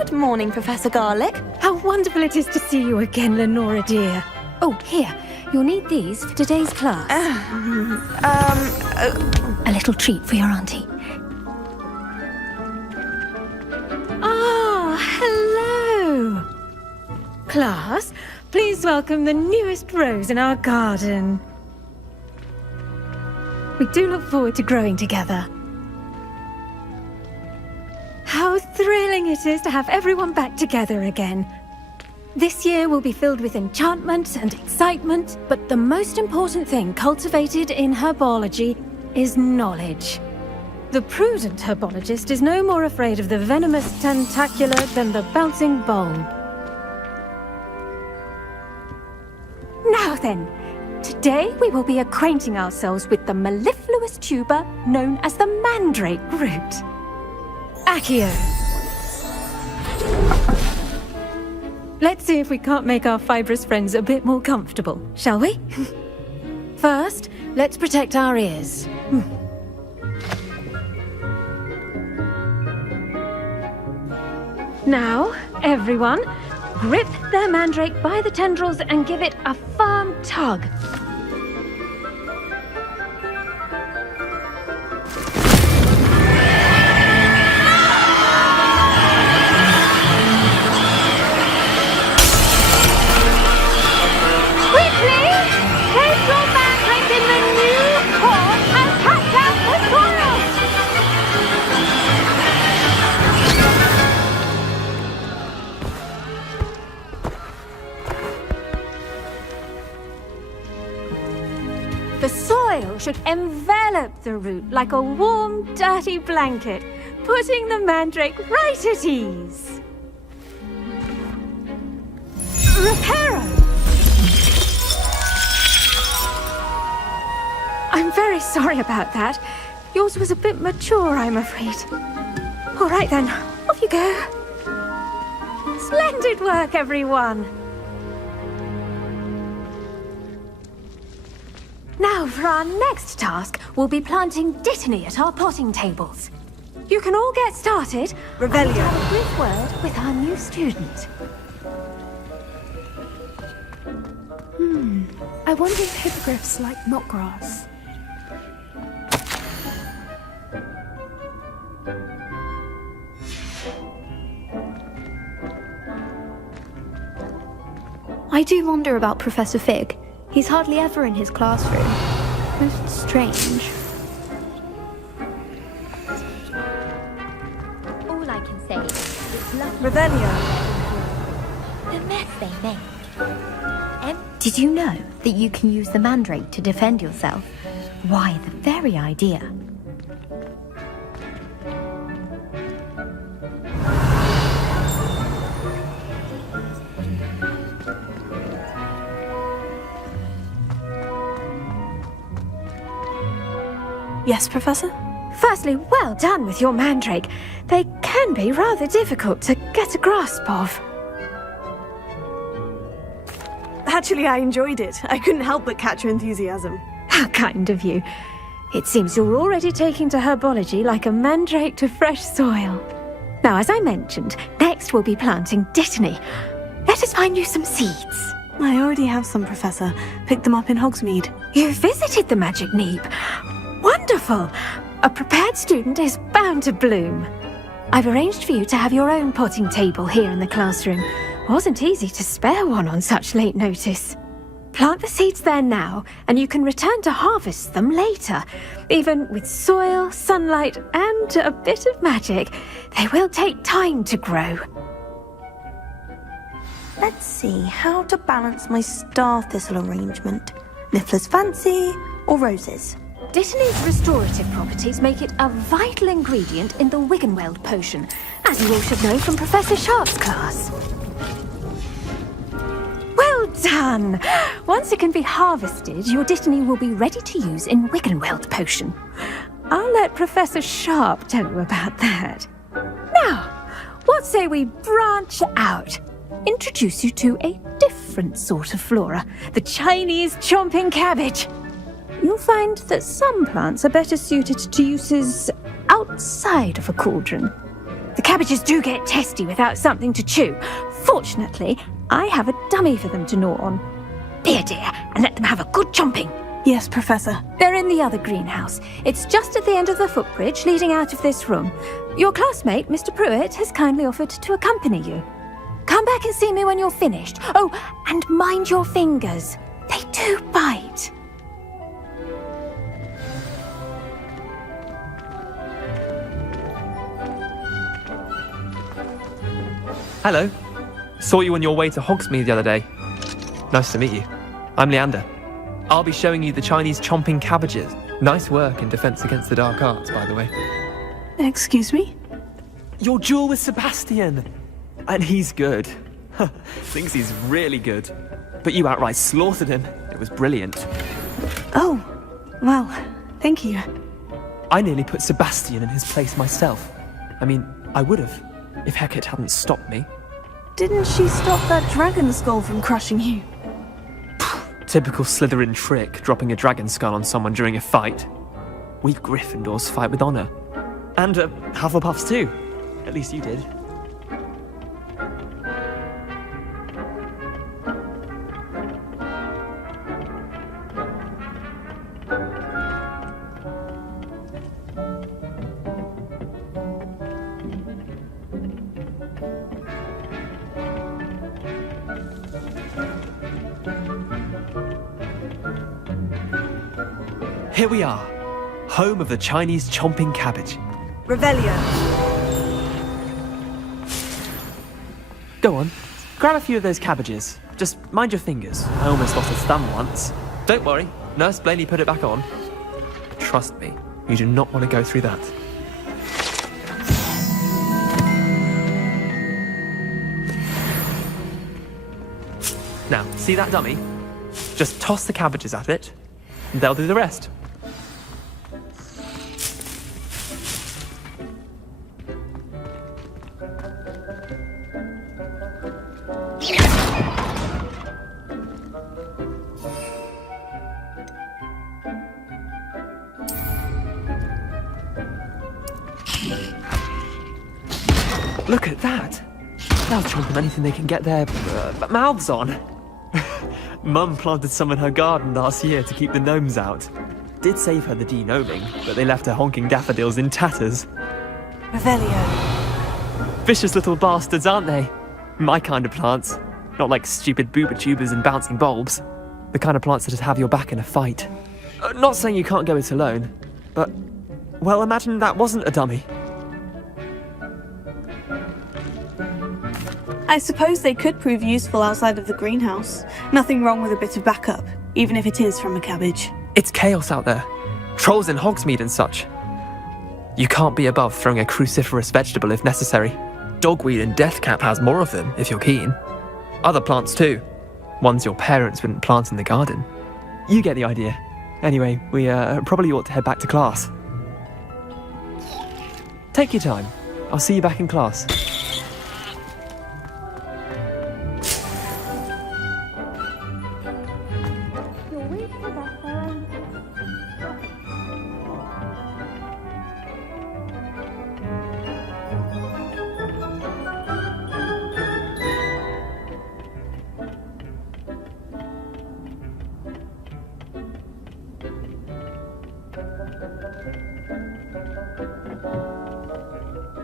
Good morning, Professor Garlic. How wonderful it is to see you again, Lenora dear. Oh, here. You'll need these for today's class. A little treat for your auntie. Ah, hello! Class, please welcome the newest rose in our garden. We do look forward to growing together. How thrilling it is to have everyone back together again. This year will be filled with enchantment and excitement, but the most important thing cultivated in herbology is knowledge. The prudent herbologist is no more afraid of the venomous tentacular than the bouncing bulb. Now then, today we will be acquainting ourselves with the mellifluous tuber known as the mandrake root. Accio. Let's see if we can't make our fibrous friends a bit more comfortable, shall we? First, let's protect our ears. Now, everyone, grip their mandrake by the tendrils and give it a firm tug. The soil should envelop the root like a warm, dirty blanket, putting the mandrake right at ease. Reparo! I'm very sorry about that. Yours was a bit mature, I'm afraid. All right then, off you go. Splendid work, everyone! Now, for our next task, we'll be planting dittany at our potting tables. You can all get started. Revelio. Have a brief word with our new student. I wonder if hippogriffs like knotgrass. I do wonder about Professor Fig. He's hardly ever in his classroom. Most strange. All I can say is it's lucky Revelio. the mess they make. Did you know that you can use the mandrake to defend yourself? Why, the very idea. Yes, Professor? Firstly, well done with your mandrake. They can be rather difficult to get a grasp of. Actually, I enjoyed it. I couldn't help but catch your enthusiasm. How kind of you. It seems you're already taking to herbology like a mandrake to fresh soil. Now, as I mentioned, next we'll be planting dittany. Let us find you some seeds. I already have some, Professor. Picked them up in Hogsmeade. You visited the Magic Neep. Wonderful! A prepared student is bound to bloom. I've arranged for you to have your own potting table here in the classroom. Wasn't easy to spare one on such late notice. Plant the seeds there now, and you can return to harvest them later. Even with soil, sunlight, and a bit of magic, they will take time to grow. Let's see how to balance my star thistle arrangement. Niffler's fancy or roses? Dittany's restorative properties make it a vital ingredient in the Wiggenweld potion, as you all should know from Professor Sharp's class. Well done! Once it can be harvested, your dittany will be ready to use in Wiggenweld potion. I'll let Professor Sharp tell you about that. Now, what say we branch out? Introduce you to a different sort of flora, the Chinese chomping cabbage. You'll find that some plants are better suited to uses outside of a cauldron. The Cabbages do get testy without something to chew. Fortunately, I have a dummy for them to gnaw on. Here, dear, and let them have a good chomping. Yes, Professor. They're in the other greenhouse. It's just at the end of the footbridge leading out of this room. Your classmate, Mr. Pruitt, has kindly offered to accompany you. Come back and see me when you're finished. Oh, and mind your fingers. They do bite. Hello. Saw you on your way to Hogsmeade the other day. Nice to meet you. I'm Leander. I'll be showing you the Chinese chomping cabbages. Nice work in Defense Against the Dark Arts, by the way. Excuse me? Your duel with Sebastian! And he's good. Thinks he's really good. But you outright slaughtered him. It was brilliant. Oh, well, thank you. I nearly put Sebastian in his place myself. I mean, I would have, if Hecate hadn't stopped me. Didn't she stop that dragon skull from crushing you? Typical Slytherin trick, dropping a dragon skull on someone during a fight. We Gryffindors fight with honor. And Hufflepuffs too. At least you did. Here we are, home of the Chinese chomping cabbage. Revelio. Go on, grab a few of those cabbages. Just mind your fingers. I almost lost a thumb once. Don't worry, Nurse Blaney put it back on. Trust me, you do not want to go through that. Now, see that dummy? Just toss the cabbages at it, and they'll do the rest. Look at that! They'll chomp on anything they can get their mouths on. Mum planted some in her garden last year to keep the gnomes out. Did save her the de-gnoming, but they left her honking daffodils in tatters. Revelio. Vicious little bastards, aren't they? My kind of plants. Not like stupid booba-tubers and bouncing bulbs. The kind of plants that'd have your back in a fight. Not saying you can't go it alone, but... well, imagine that wasn't a dummy. I suppose they could prove useful outside of the greenhouse. Nothing wrong with a bit of backup, even if it is from a cabbage. It's chaos out there. Trolls in Hogsmeade and such. You can't be above throwing a cruciferous vegetable if necessary. Dogweed and deathcap has more of them, if you're keen. Other plants too. Ones your parents wouldn't plant in the garden. You get the idea. Anyway, we probably ought to head back to class. Take your time. I'll see you back in class.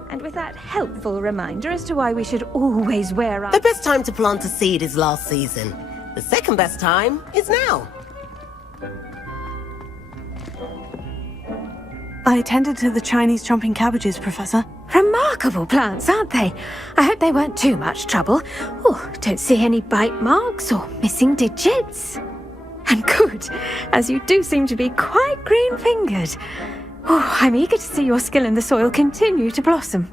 And with that helpful reminder as to why we should always wear our... The best time to plant a seed is last season. The second best time is now. I attended to the Chinese chomping cabbages, Professor. Remarkable plants, aren't they? I hope they weren't too much trouble. Oh, don't see any bite marks or missing digits. And good, as you do seem to be quite green-fingered. Oh, I'm eager to see your skill in the soil continue to blossom.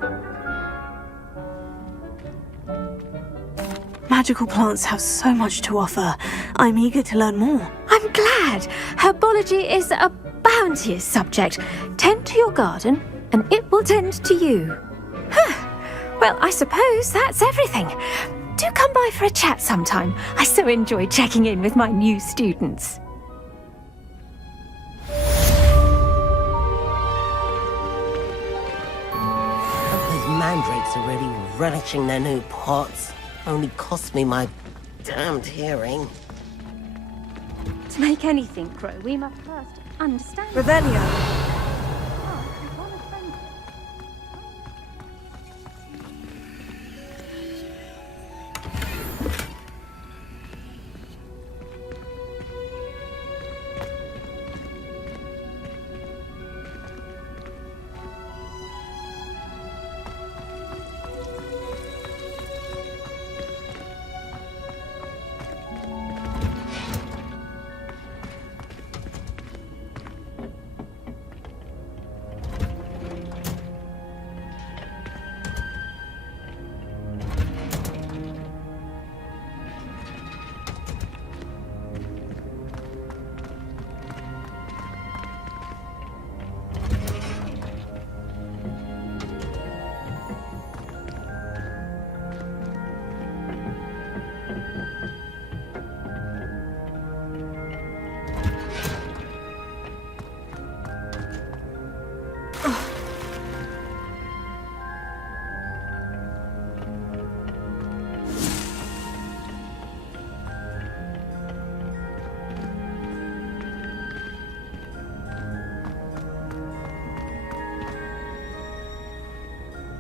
Magical plants have so much to offer. I'm eager to learn more. I'm glad. Herbology is a bounteous subject. Tend to your garden, and it will tend to you. Well, I suppose that's everything. Do come by for a chat sometime. I so enjoy checking in with my new students. Those mandrakes are really relishing their new pots. Only cost me my damned hearing. To make anything grow, we must first understand. Revelio.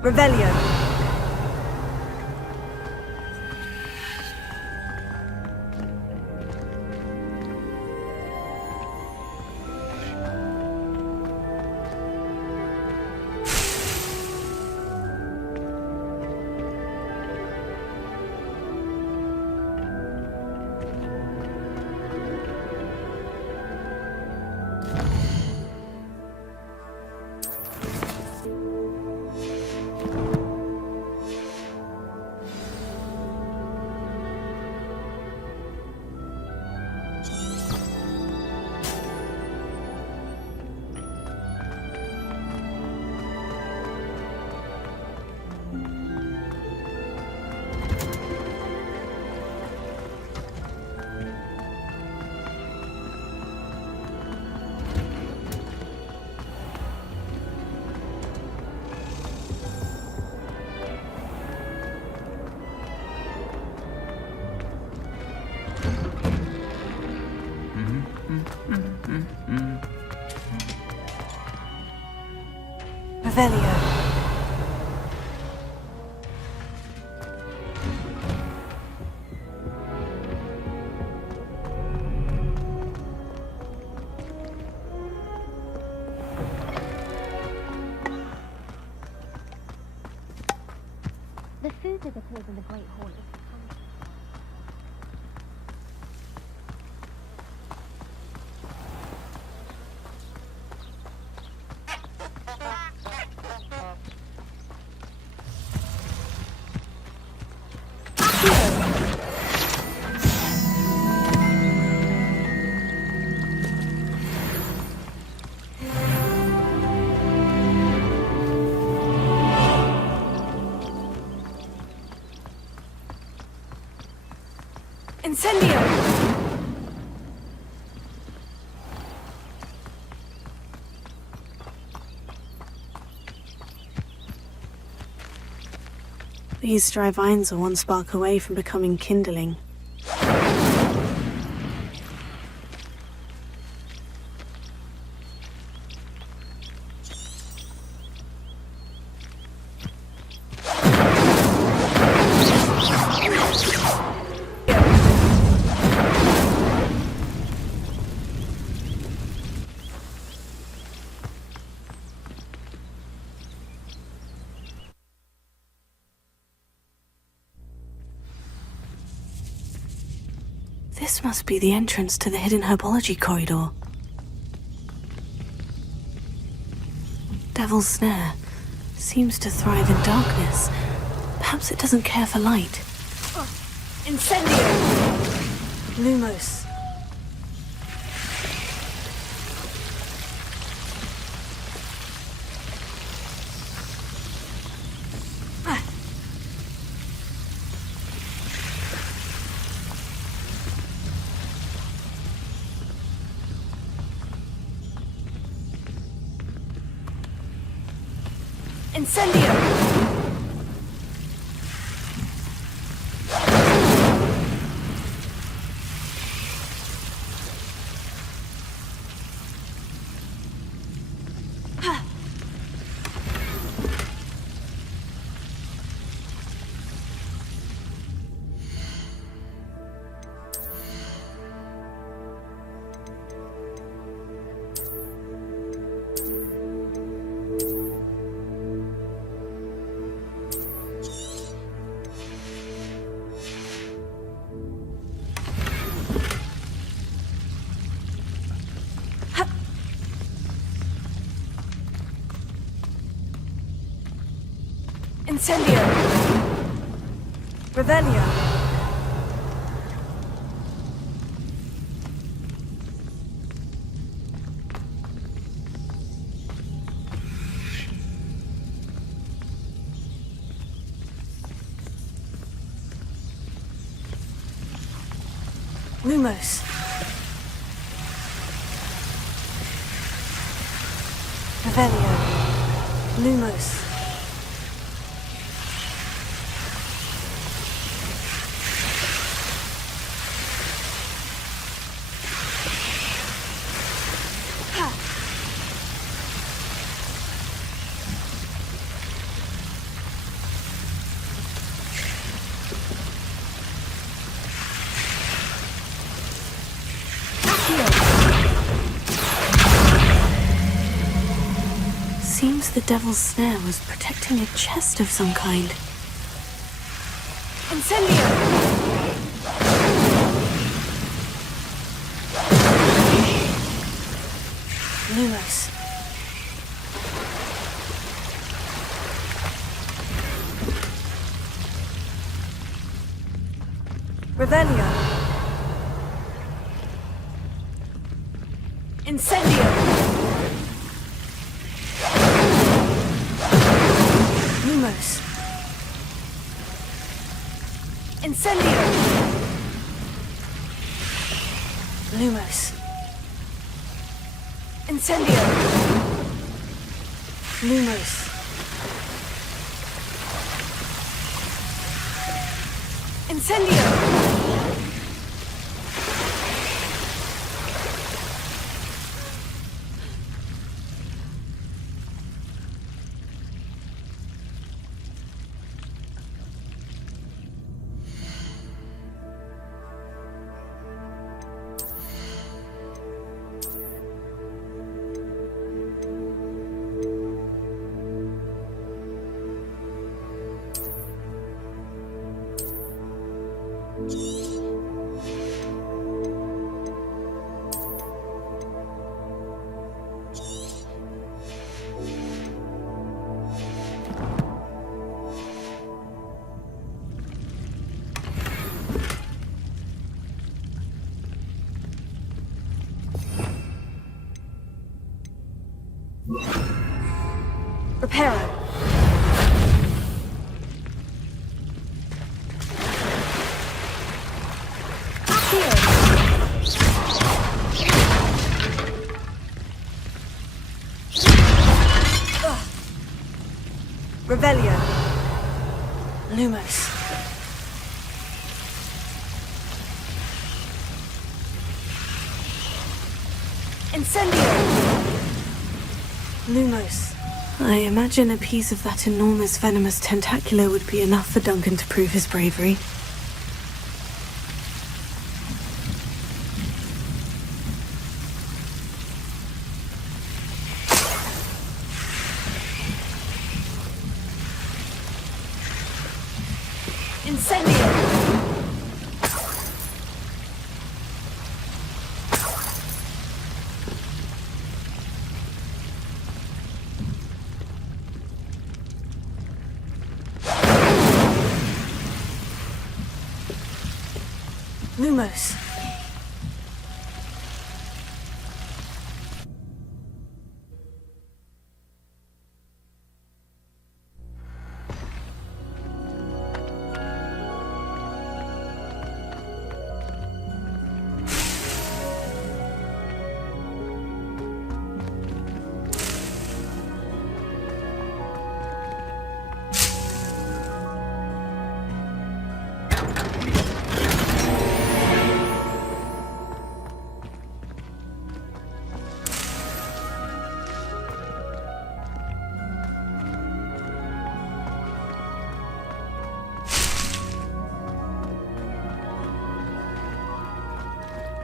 Revelio. Revelio. The food that appears in the Great Hall is Incendio! These dry vines are one spark away from becoming kindling. This must be the entrance to the hidden herbology corridor. Devil's Snare seems to thrive in darkness. Perhaps it doesn't care for light. Incendio! Lumos. Incendio! Incendio! Revelio! Lumos. Revelio. Lumos. Seems the devil's snare was protecting a chest of some kind. Incendio! Lumos. Revelio. Incendio! Lumos. Incendio! Lumos. Incendio! Lumos. Incendio! Reparo. Revelio. Lumos. Incendio. Lumos. I imagine a piece of that enormous venomous tentacular would be enough for Duncan to prove his bravery. Incendio! Lumos.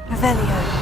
Revelio.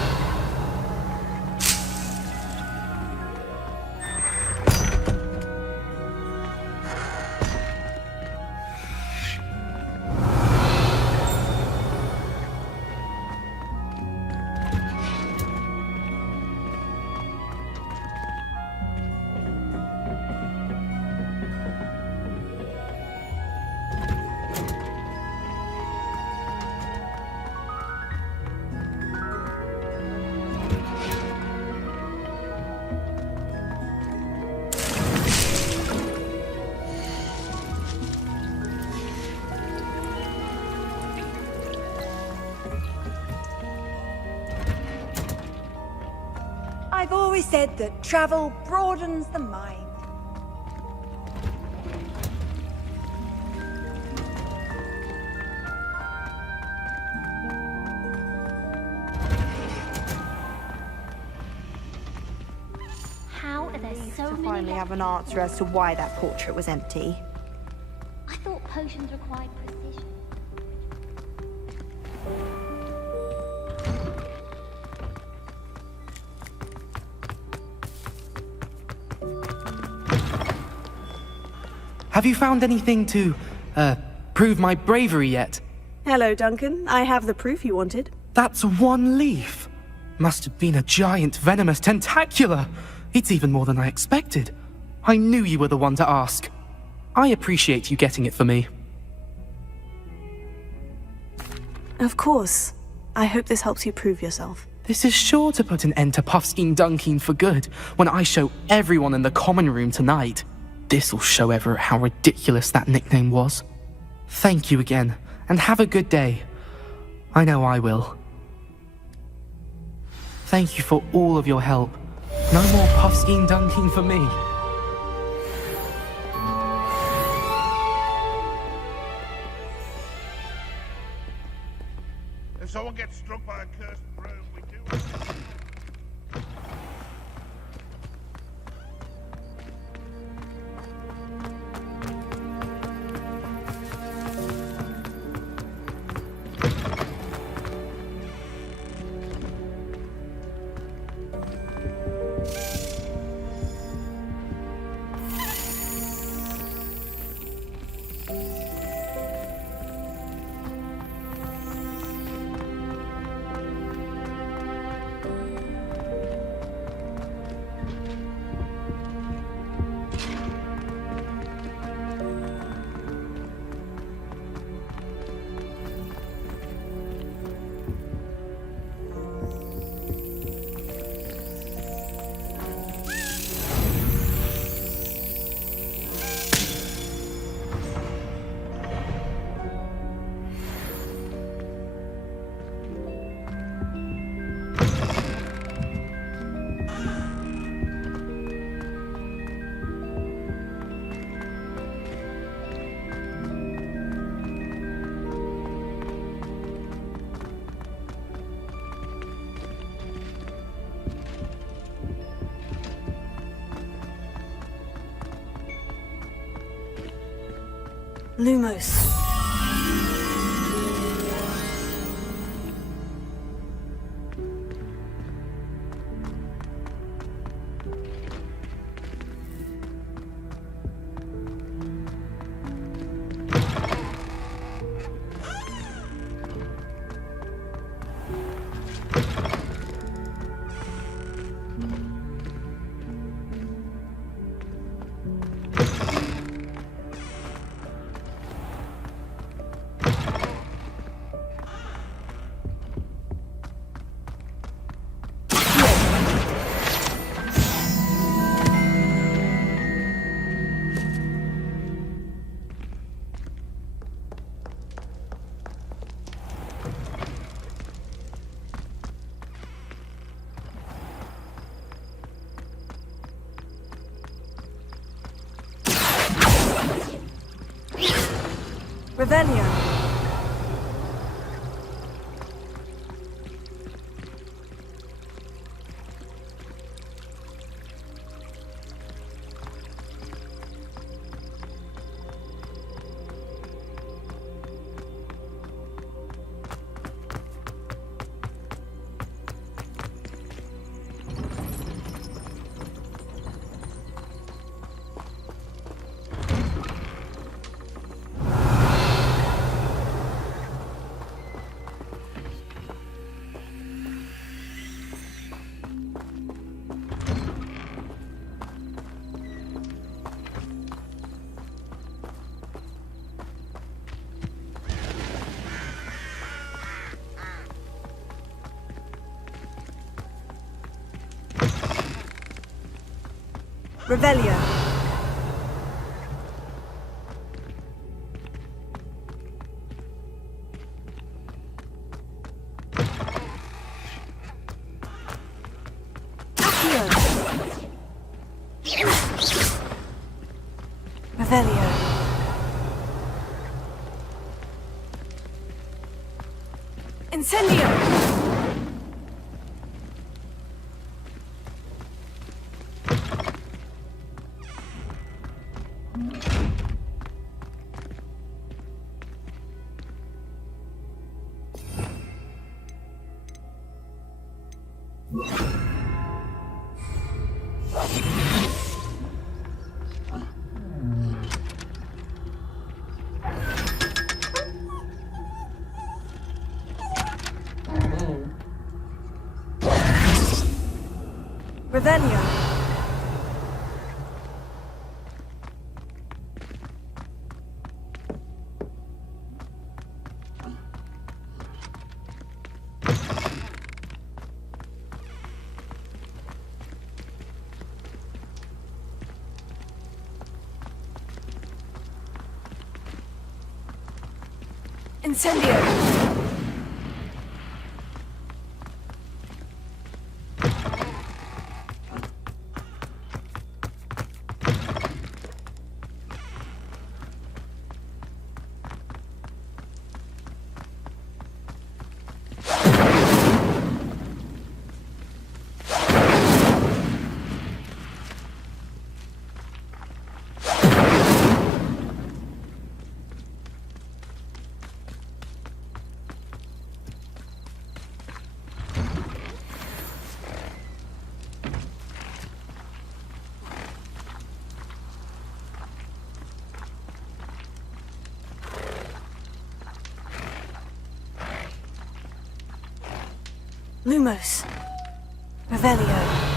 I've always said that travel broadens the mind. How are there so many Finally have an answer as to why that portrait was empty. I thought potions required precision. Have you found anything to, prove my bravery yet? Hello, Duncan. I have the proof you wanted. That's one leaf. Must have been a giant venomous tentacula. It's even more than I expected. I knew you were the one to ask. I appreciate you getting it for me. Of course. I hope this helps you prove yourself. This is sure to put an end to Puffskein Dunkeen for good when I show everyone in the common room tonight. This'll show Everett how ridiculous that nickname was. Thank you again, and have a good day. I know I will. Thank you for all of your help. No more Puffskein Dunkeen for me. If someone gets struck by a cursed broom, we do. Lumos. Revelio. Revelio. Accio. Revelio. Incendio! Revelio. Incendio. Lumos. Revelio.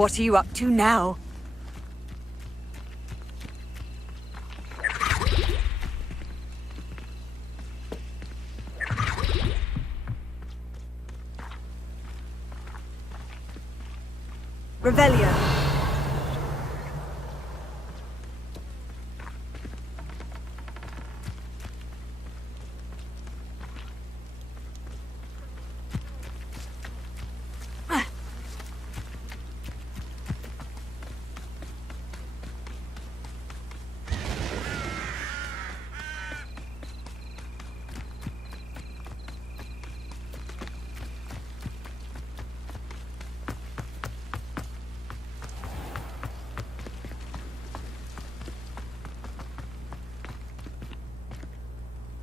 What are you up to now? Revelio.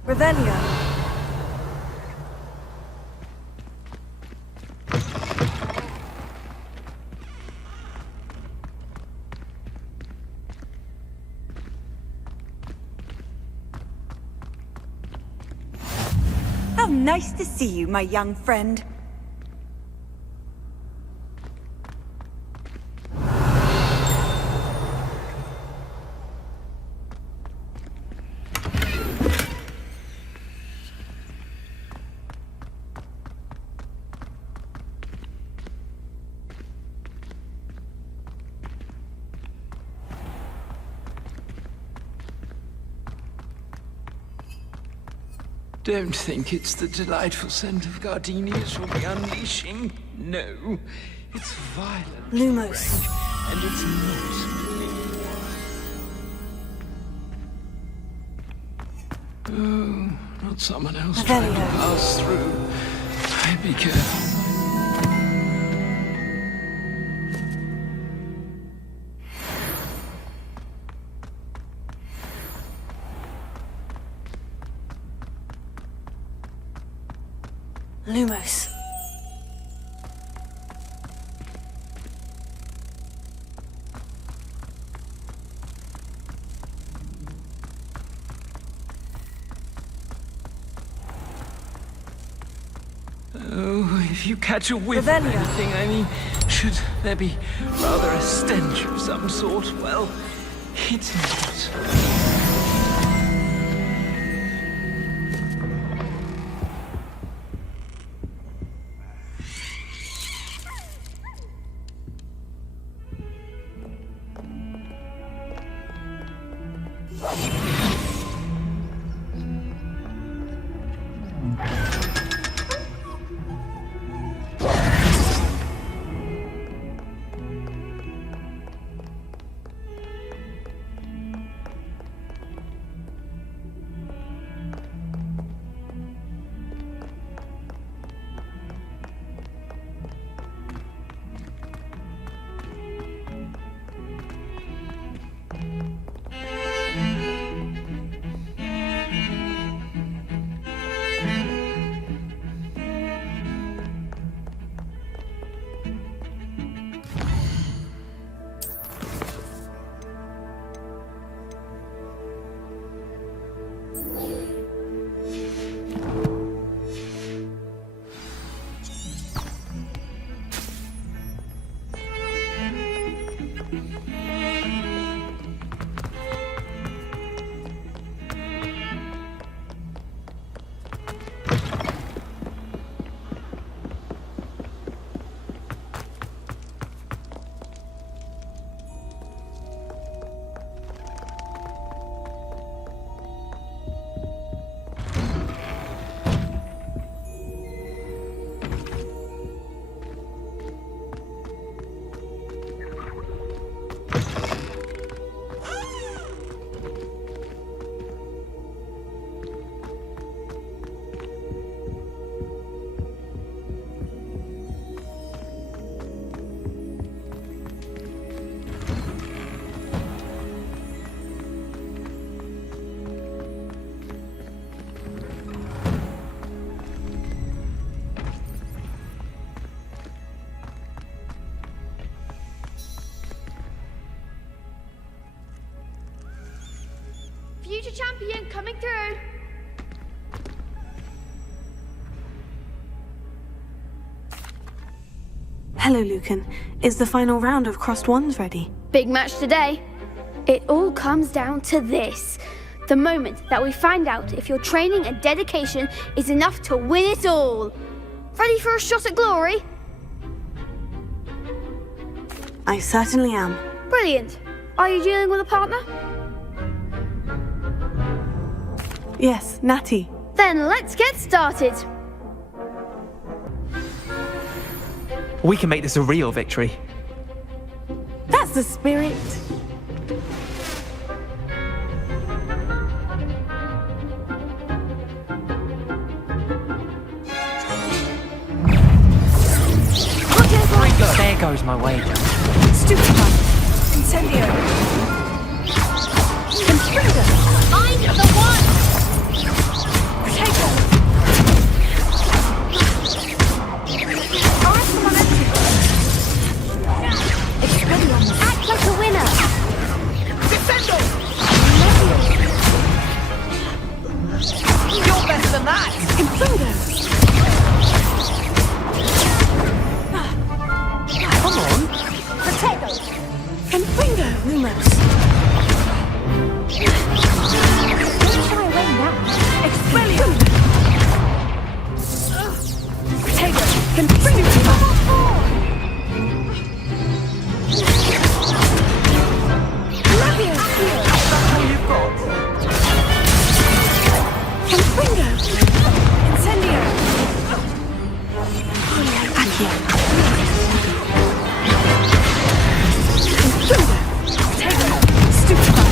Revelio. How nice to see you, my young friend. Don't think it's the delightful scent of gardenias we'll be unleashing. No, it's violent, Lumos. rank, and it's not clean. Oh, not someone else trying to pass through. Be careful. Lumos. Oh, if you catch a whiff of anything, I mean, should there be rather a stench of some sort? Well, it's not. Future champion coming through. Hello, Lucan. Is the final round of Crossed Wands ready? Big match today. It all comes down to this. The moment that we find out if your training and dedication is enough to win it all. Ready for a shot at glory? I certainly am. Brilliant. Are you dealing with a partner? Yes, Natty. Then let's get started. We can make this a real victory. That's the spirit. There goes my wager. Stupefy. Incendio. I'm the one! Potato. Act like a winner! Defendo. You're better than that. Implodo. Come on. Potato. Impringo, Lumos. Don't shy away now. Expellium. Potato. Impringo. Incendio! Accio. Potato! Stupefy!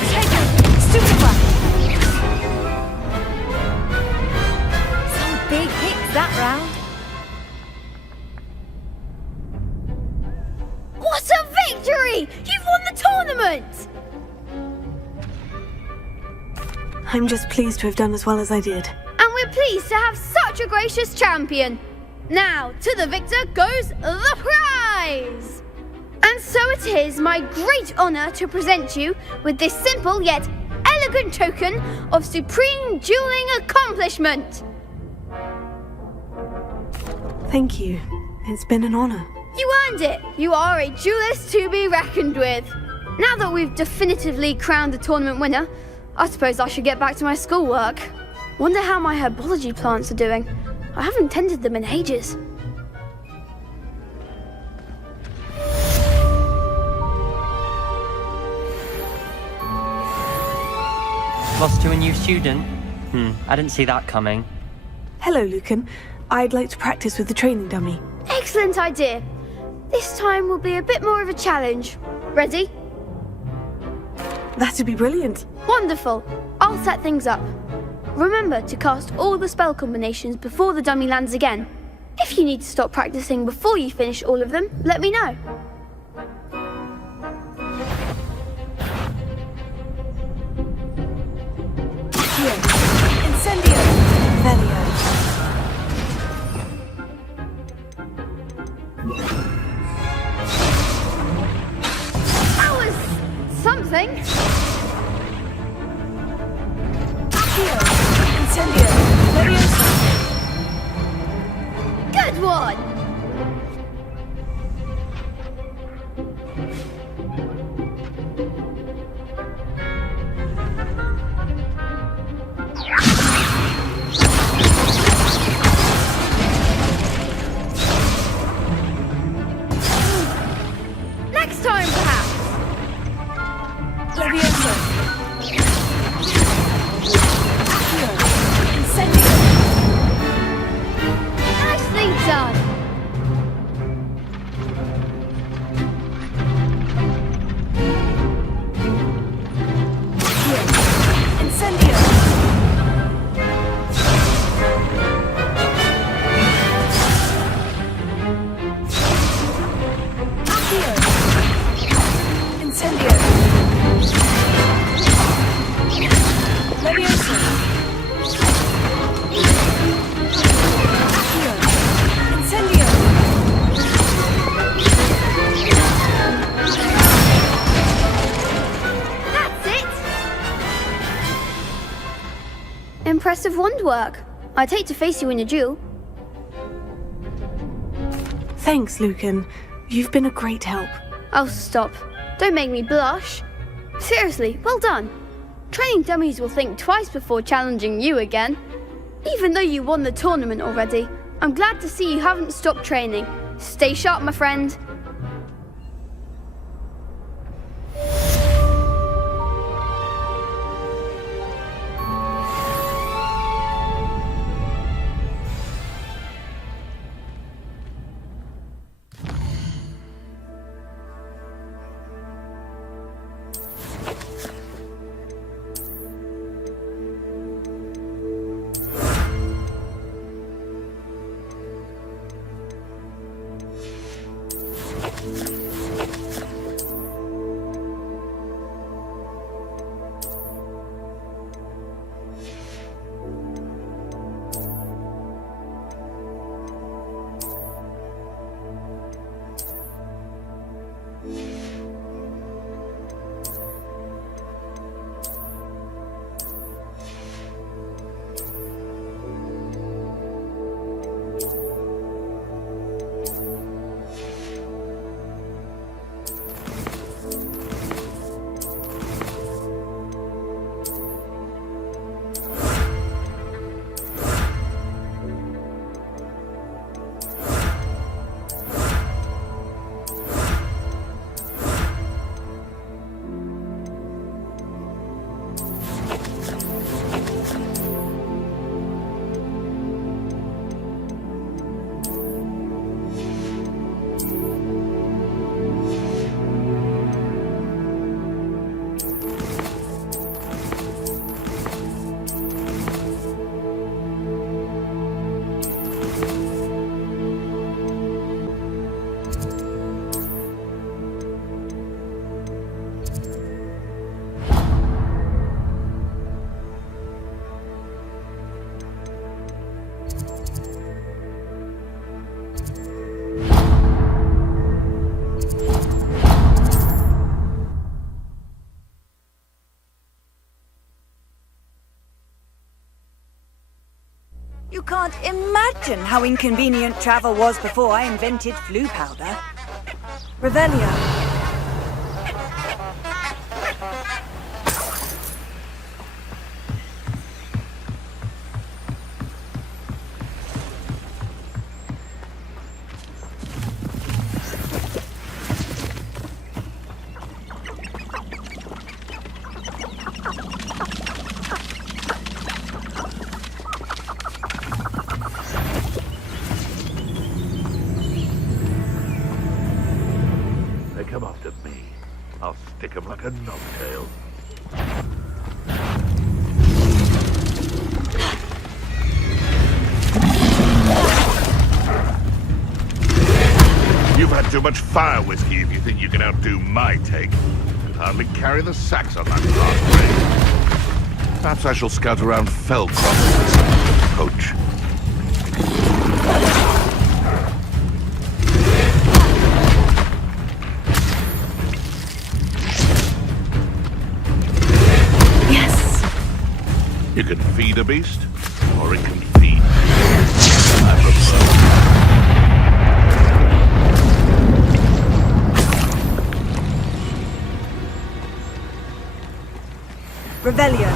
Potato! I'm just pleased to have done as well as I did. And we're pleased to have such a gracious champion. Now, to the victor goes the prize! And so it is my great honour to present you with this simple yet elegant token of supreme dueling accomplishment. Thank you. It's been an honour. You earned it. You are a duelist to be reckoned with. Now that we've definitively crowned the tournament winner, I suppose I should get back to my schoolwork. Wonder how my herbology plants are doing. I haven't tended them in ages. Lost to a new student? I didn't see that coming. Hello, Lucan. I'd like to practice with the training dummy. Excellent idea. This time will be a bit more of a challenge. Ready? That'd be brilliant. Wonderful. I'll set things up. Remember to cast all the spell combinations before the dummy lands again. If you need to stop practicing before you finish all of them, let me know. Incendio. Velio. That was something. Incendio. Leviosa. Good one. Next time, perhaps. Leviosa. Incendio. Nicely done. Incendio. Incendio. Leviosa. Incendio. That's it. Impressive wand work. I'd hate to face you in a duel. Thanks, Lucan. You've been a great help. Oh, stop. Don't make me blush. Seriously, well done. Training dummies will think twice before challenging you again. Even though you won the tournament already, I'm glad to see you haven't stopped training. Stay sharp, my friend. You can't imagine how inconvenient travel was before I invented flu powder. Revelio. They come after me. I'll stick 'em like a knobtail. You've had too much fire whiskey if you think you can outdo my take. Hardly carry the sacks on that last raid. Perhaps I shall scout around Fellcroft with some coach. You can feed a beast, or it can feed. I prefer. Revelio.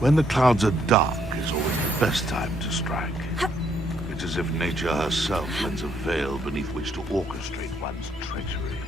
When the clouds are dark is always the best time to strike. It's as if nature herself lends a veil beneath which to orchestrate one's treachery.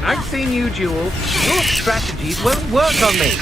I've seen you, Jewel. Your strategies won't work on me.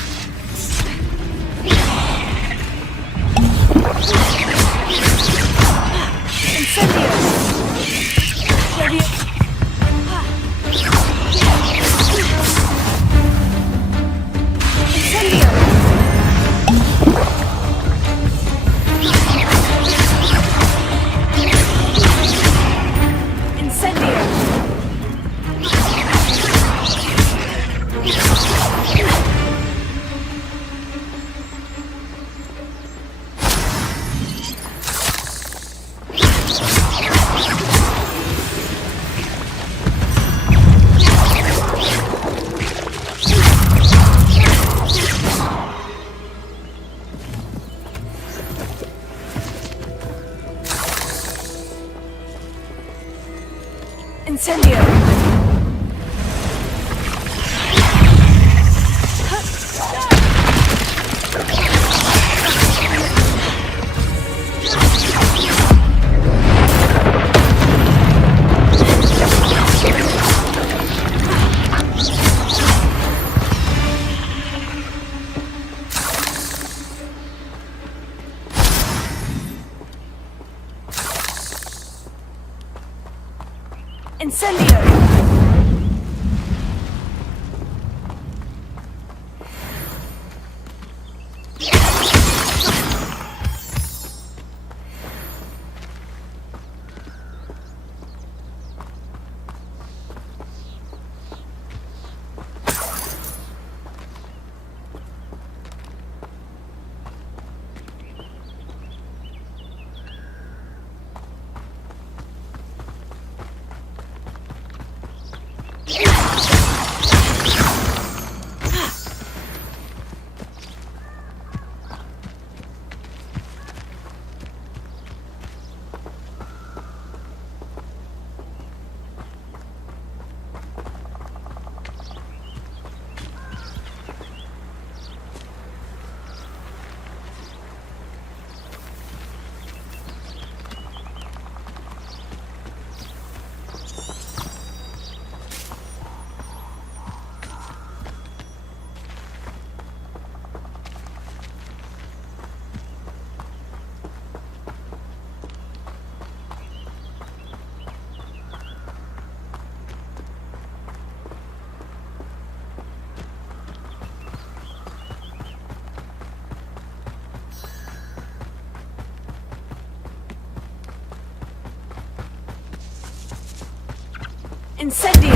Incendio!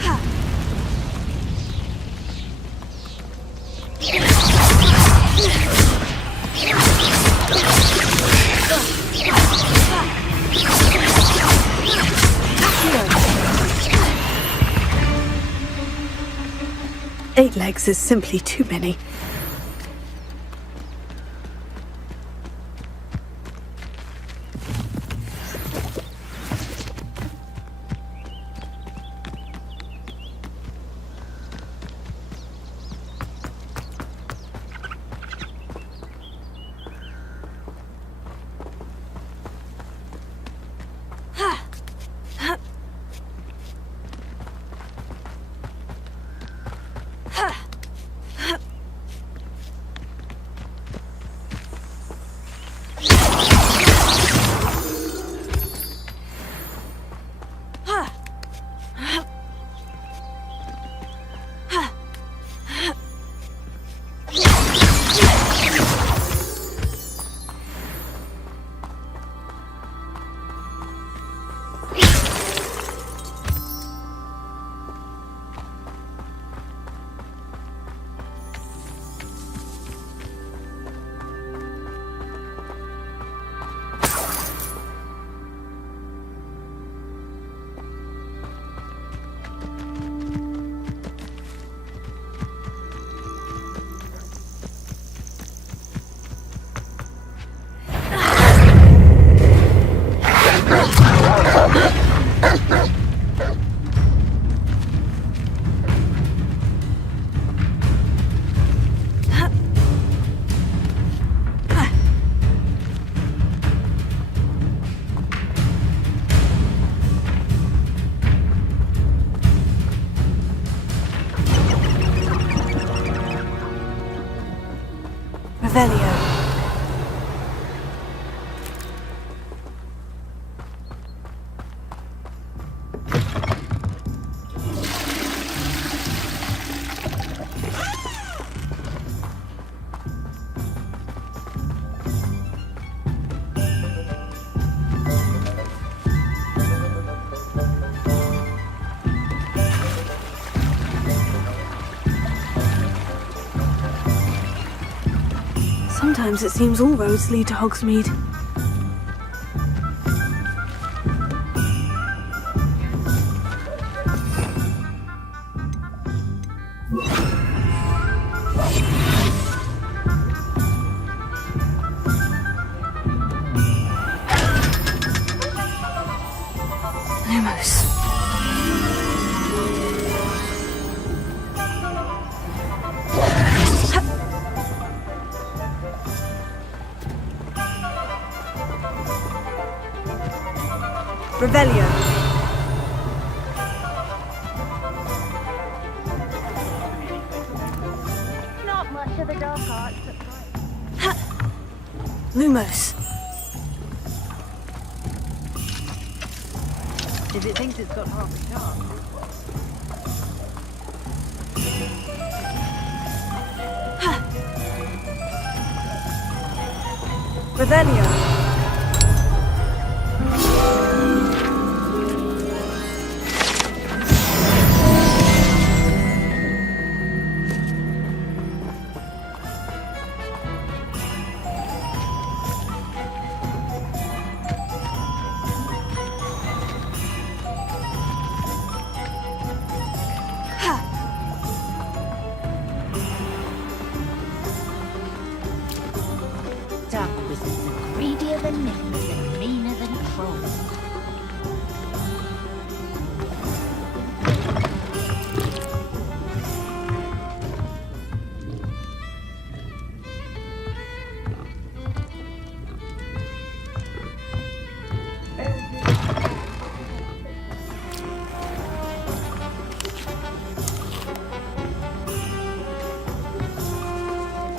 Ha! Eight legs is simply too many. Revelio. Sometimes it seems all roads lead to Hogsmeade. Lumos. Revelio. Not much of the dark arts, but Lumos. If it thinks it's got half a chance. Revelio. dark wizards are greedier than niggers and meaner than trolls.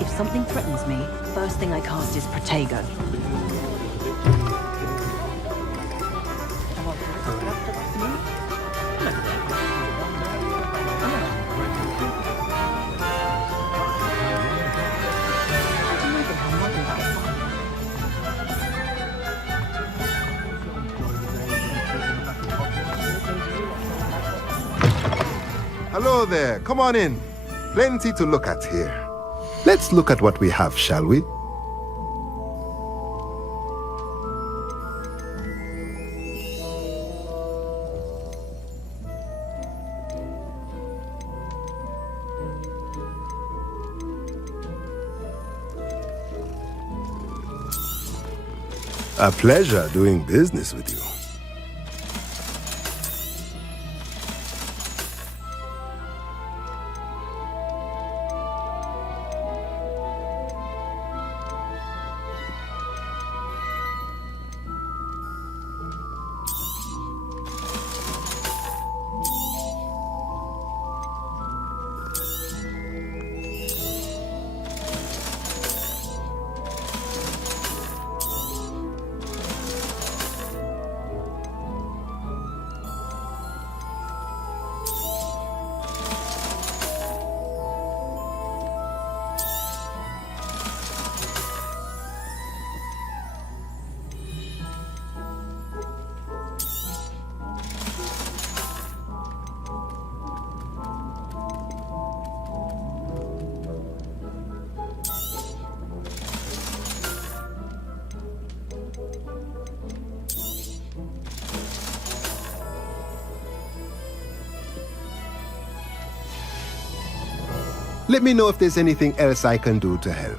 If something threatens me, first thing I cast is Protego. Hello there. Come on in. Plenty to look at here. Let's look at what we have, shall we? A pleasure doing business with you. Let me know if there's anything else I can do to help.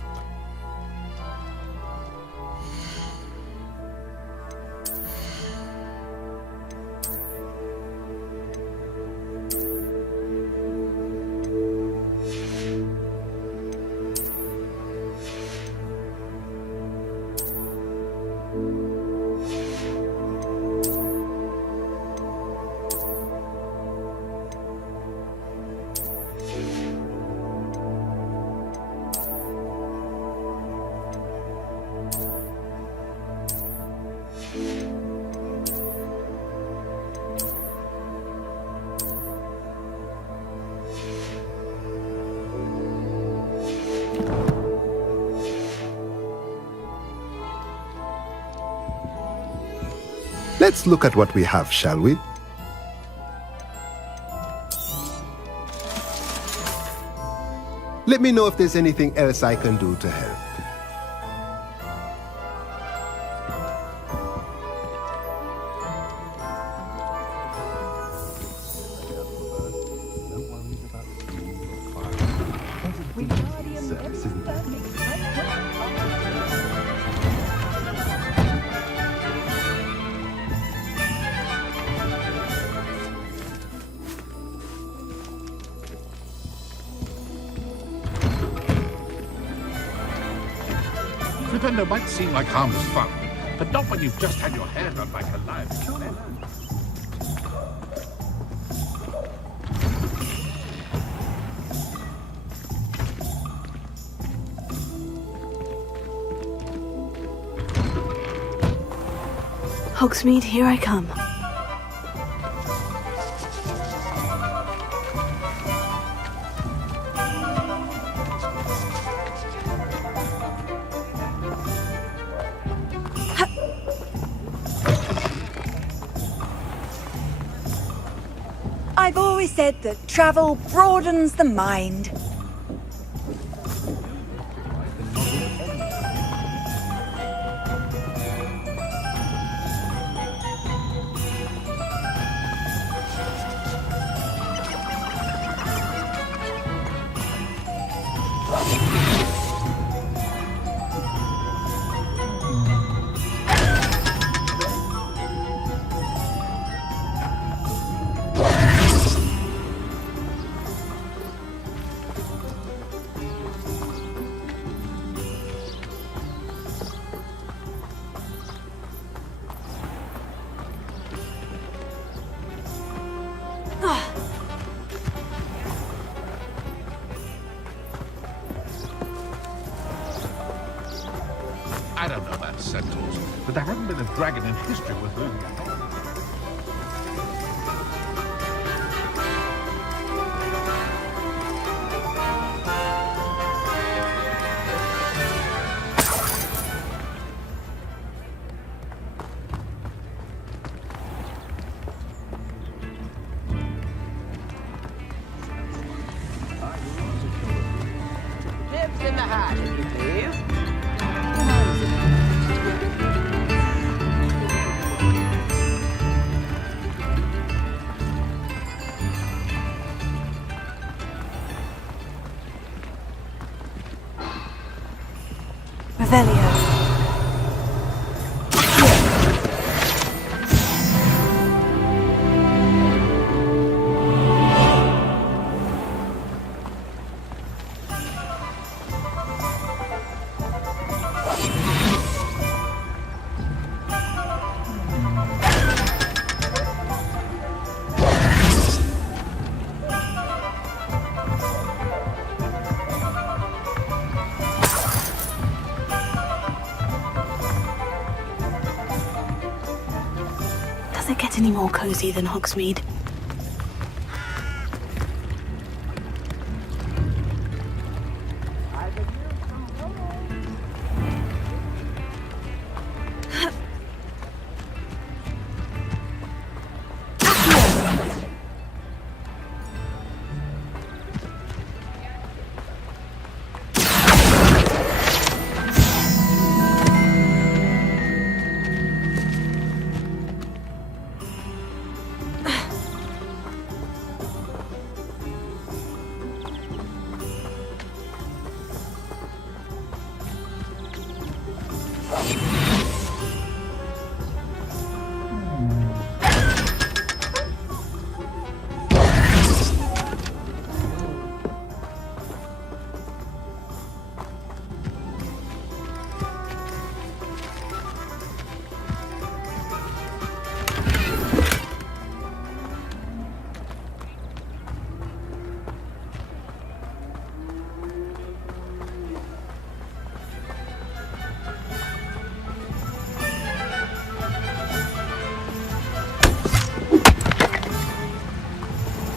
Let's look at what we have, shall we? Let me know if there's anything else I can do to help. Pretender might seem like harmless fun, but not when you've just had your hair done like a live man. Hogsmeade, here I come. I've always said that travel broadens the mind. I don't know about centaurs, but there hasn't been a dragon in history with whom you know. hat, if you please. Revelio. Does it get any more cozy than Hogsmeade?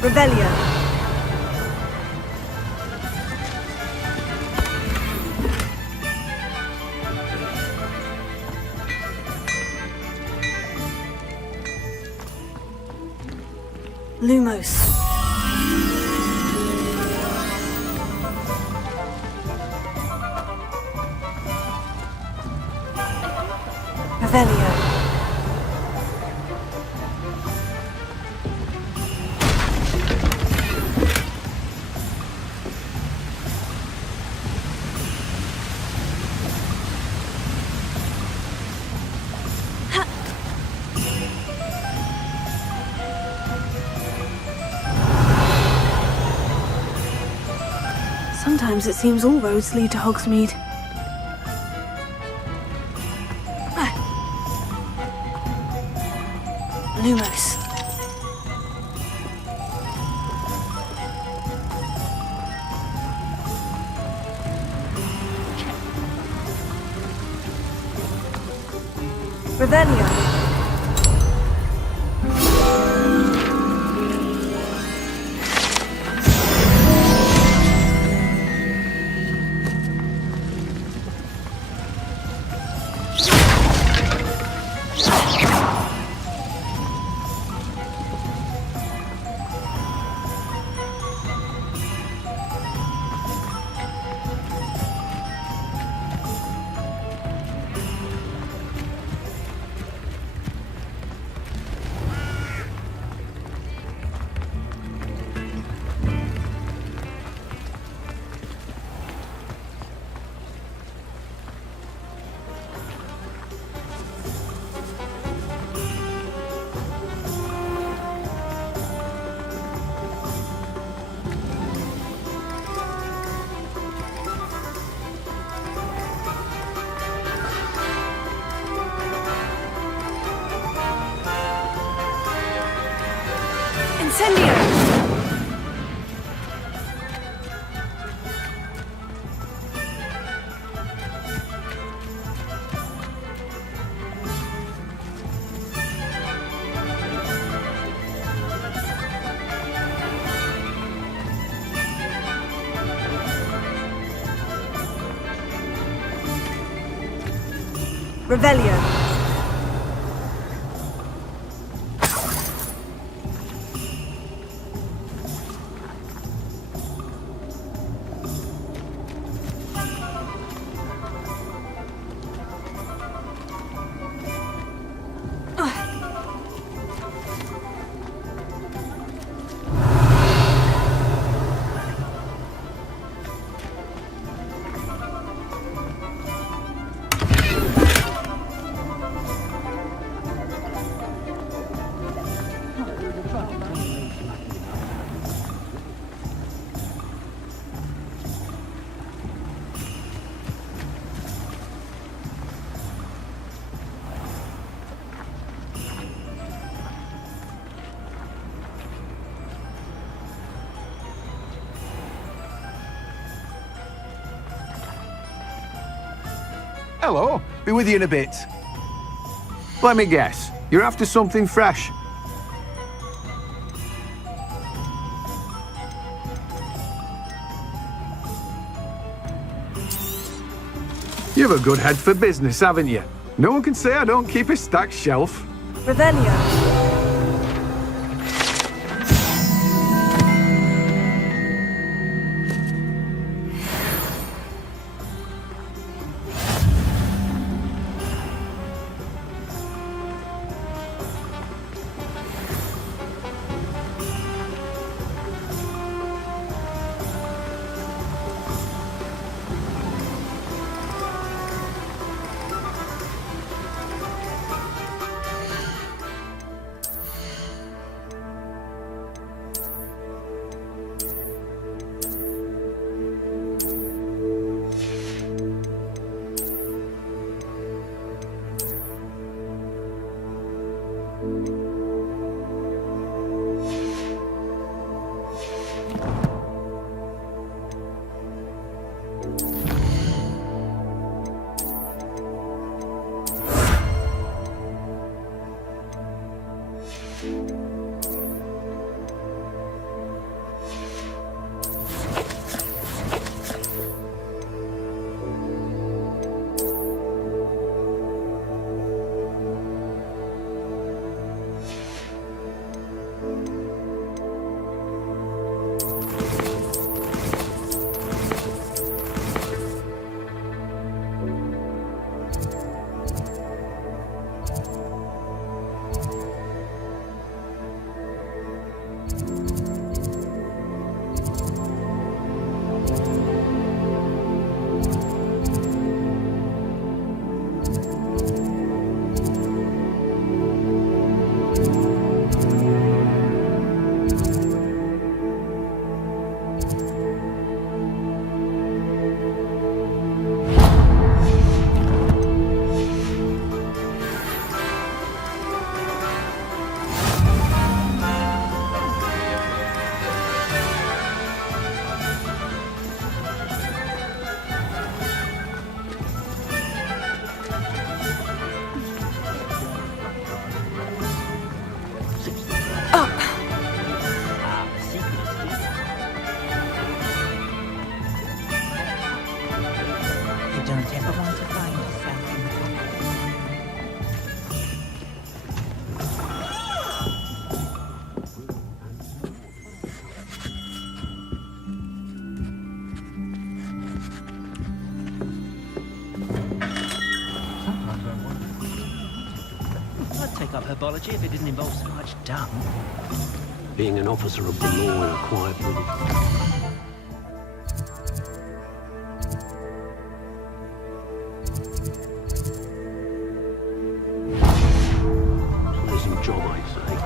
Revelio. Lumos. Revelio. Sometimes it seems all roads lead to Hogsmeade. Lumos. Revelio. Incendio! Revelio. Hello. Be with you in a bit. Let me guess. You're after something fresh. You've a good head for business, haven't you? No one can say I don't keep a stacked shelf. Revelio. Herbology if it didn't involve so much dung. Being an officer of the law in a quiet village. Pleasant job, I'd say.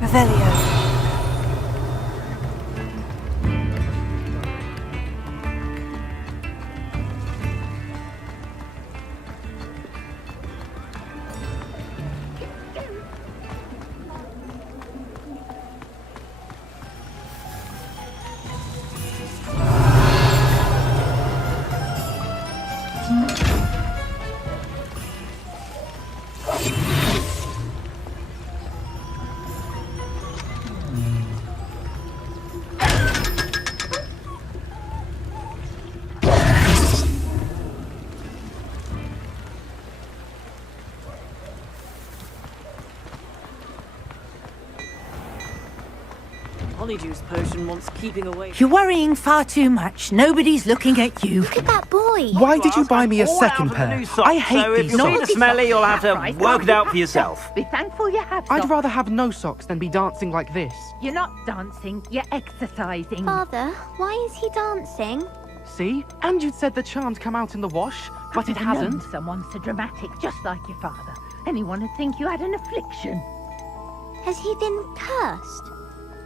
Revelio. Honeydews potion wants keeping away. You're worrying far too much. Nobody's looking at you. Look at that boy. Why did you buy me a second pair? I hate so these if you're socks. smelly, you'll have to work it out for yourself. Be thankful you have I'd socks. rather have no socks than be dancing like this. You're not dancing, you're exercising. Father, why is he dancing? See? And you'd said the charm'd come out in the wash, but it hasn't. Someone so dramatic, just like your father. Anyone would think you had an affliction. Has he been cursed?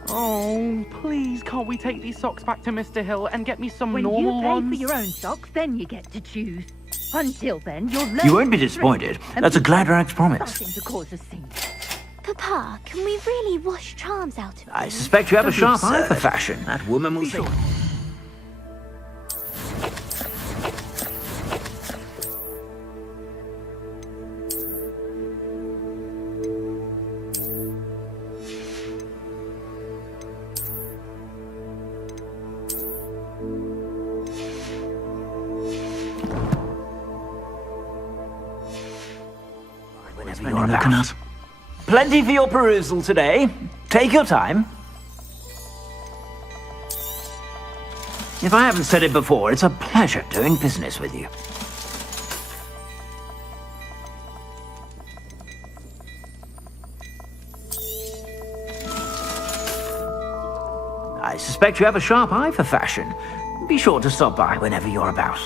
Oh, please, can't we take these socks back to Mr. Hill and get me some When normal you pay ones? for your own socks, then you get to choose. Until then, you'll learn. You won't be disappointed. That's a Gladrax promise. Starting to cause a scene. Papa, can we really wash charms out of them? I suspect you have a Don't be sharp eye for absurd. fashion. That woman will see. Whenever you're about. Plenty for your perusal today. Take your time. If I haven't said it before, it's a pleasure doing business with you. I suspect you have a sharp eye for fashion. Be sure to stop by whenever you're about.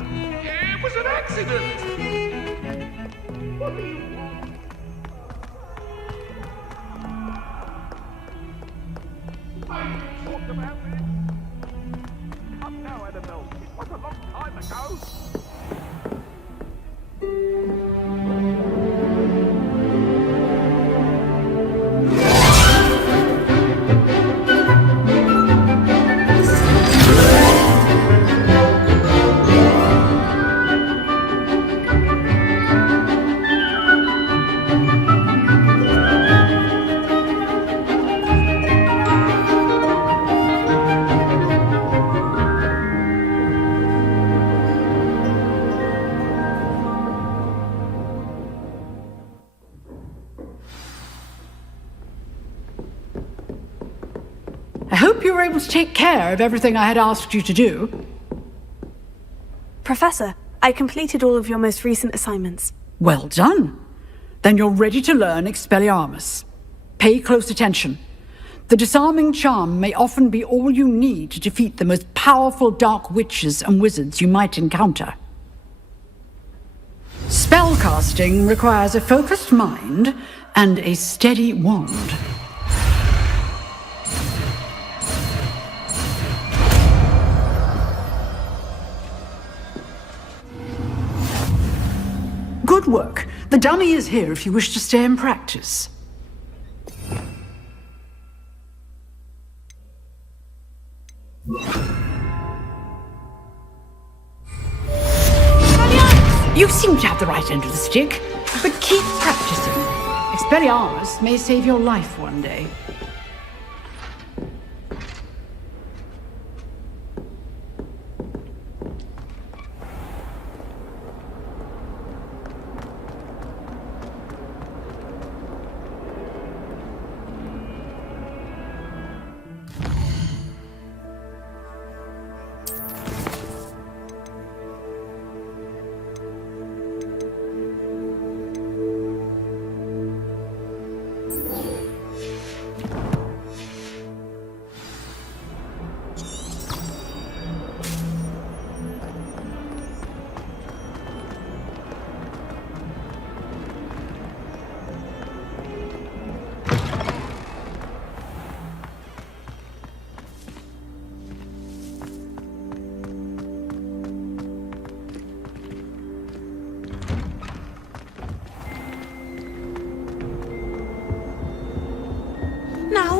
It was an accident! What do you want? I talked about this. Come now, Annabelle. It was a long time ago. I hope you were able to take care of everything I had asked you to do. Professor, I completed all of your most recent assignments. Well done. Then you're ready to learn Expelliarmus. Pay close attention. The disarming charm may often be all you need to defeat the most powerful dark witches and wizards you might encounter. Spellcasting requires a focused mind and a steady wand. Good work. The dummy is here if you wish to stay and practice. You seem to have the right end of the stick, but keep practicing. Expelliarmus may save your life one day.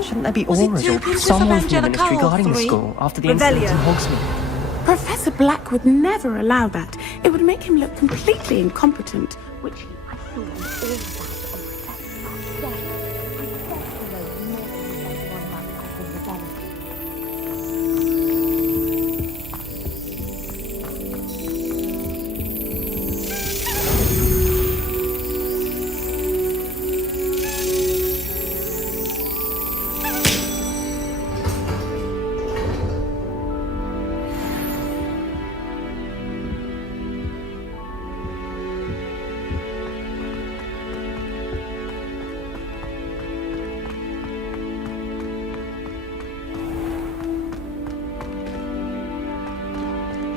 Shouldn't there be Was it auras too or good with someone from the Angelica ministry or guarding the three? school after the incident in Revelio. Hogsmeade? Professor Black would never allow that. It would make him look completely incompetent, which I thought was all that.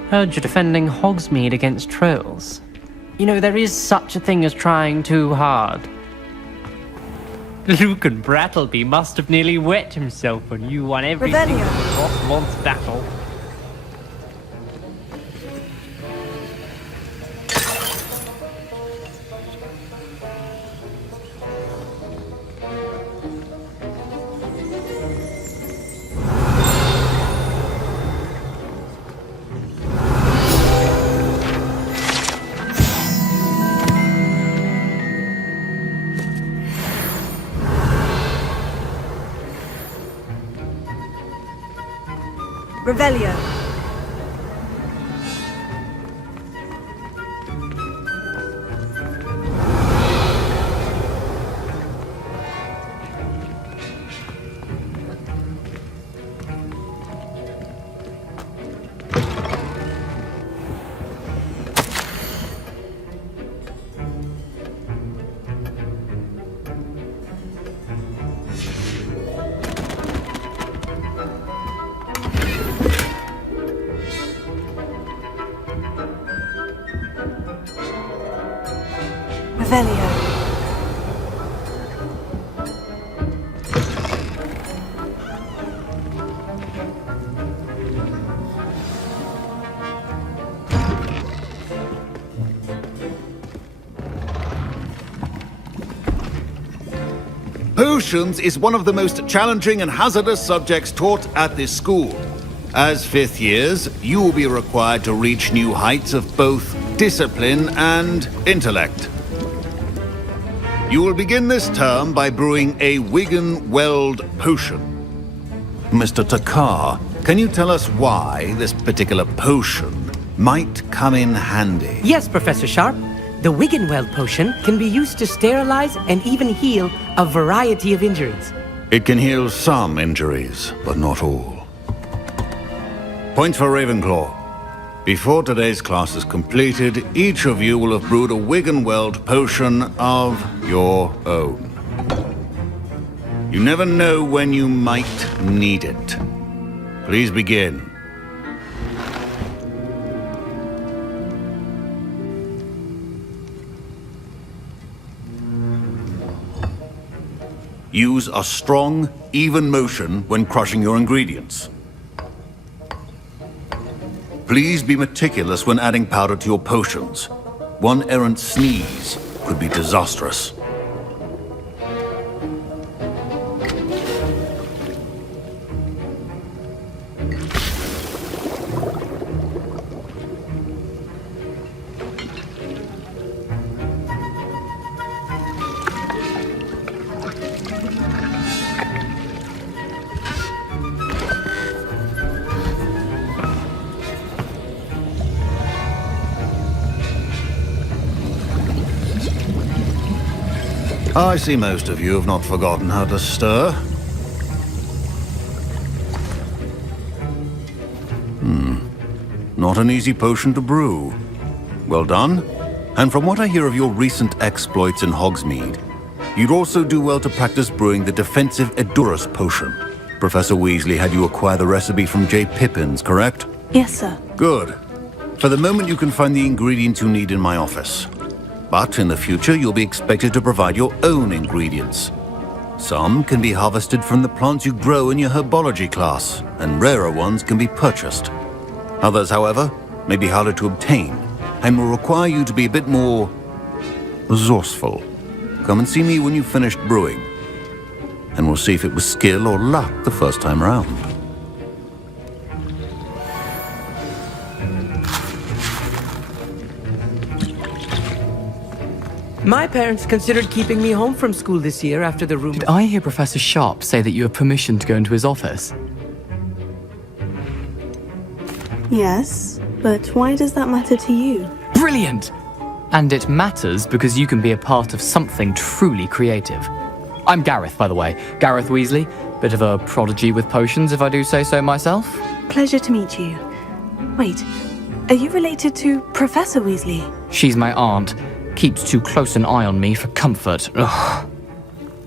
Heard you're defending Hogsmeade against trolls. You know, there is such a thing as trying too hard. Lucan Brattleby must have nearly wet himself when you won everything in Rothmont's battle. Revelio. Revelio. Potions is one of the most challenging and hazardous subjects taught at this school. As fifth years, you will be required to reach new heights of both discipline and intellect. You will begin this term by brewing a Wigan-Weld potion. Mr. Takar, can you tell us why this particular potion might come in handy? Yes, Professor Sharp. The Wigan-Weld potion can be used to sterilize and even heal a variety of injuries. It can heal some injuries, but not all. Points for Ravenclaw. Before today's class is completed, each of you will have brewed a Wigan-Weld potion of your own. You never know when you might need it. Please begin. Use a strong, even motion when crushing your ingredients. Please be meticulous when adding powder to your potions. One errant sneeze could be disastrous. I see most of you have not forgotten how to stir. Not an easy potion to brew. Well done. And from what I hear of your recent exploits in Hogsmeade, you'd also do well to practice brewing the defensive Edurus potion. Professor Weasley had you acquire the recipe from J. Pippins, correct? Yes, sir. Good. For the moment, you can find the ingredients you need in my office. But in the future, you'll be expected to provide your own ingredients. Some can be harvested from the plants you grow in your herbology class, and rarer ones can be purchased. Others, however, may be harder to obtain, and will require you to be a bit more resourceful. Come and see me when you've finished brewing. and we'll see if it was skill or luck the first time round. My parents considered keeping me home from school this year after the rumor. Did I hear Professor Sharp say that you have permission to go into his office? Yes, but why does that matter to you? Brilliant! And it matters because you can be a part of something truly creative. I'm Gareth, by the way. Gareth Weasley. Bit of a prodigy with potions, if I do say so myself. Pleasure to meet you. Wait, are you related to Professor Weasley? She's my aunt. Keeps too close an eye on me for comfort. Ugh.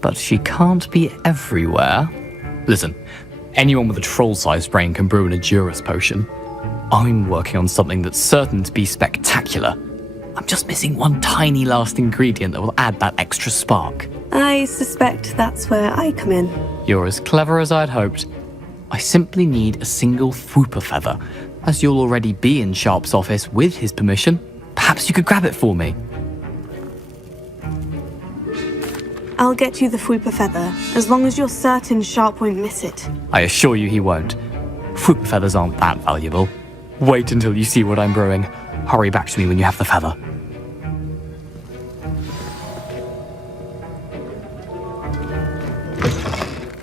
But she can't be everywhere. Listen, anyone with a troll-sized brain can brew an Edurus potion. I'm working on something that's certain to be spectacular. I'm just missing one tiny last ingredient that will add that extra spark. I suspect that's where I come in. You're as clever as I'd hoped. I simply need a single Fwooper feather. As you'll already be in Sharp's office with his permission, perhaps you could grab it for me. I'll get you the Fwooper feather, as long as you're certain Sharp won't miss it. I assure you he won't. Fwooper feathers aren't that valuable. Wait until you see what I'm brewing. Hurry back to me when you have the feather.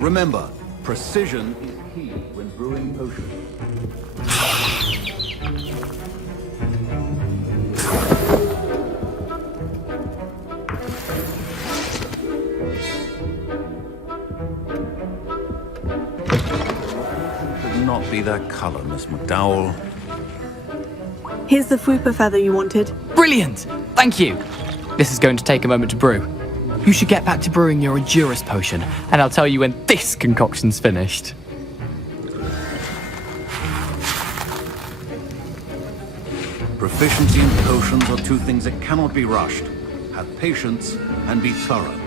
Remember, precision is key when brewing potions. Could not be that color, Miss McDowell. Here's the Fwooper feather you wanted. Brilliant! Thank you! This is going to take a moment to brew. You should get back to brewing your Edurus potion, and I'll tell you when this concoction's finished. Proficiency and potions are two things that cannot be rushed. Have patience and be thorough.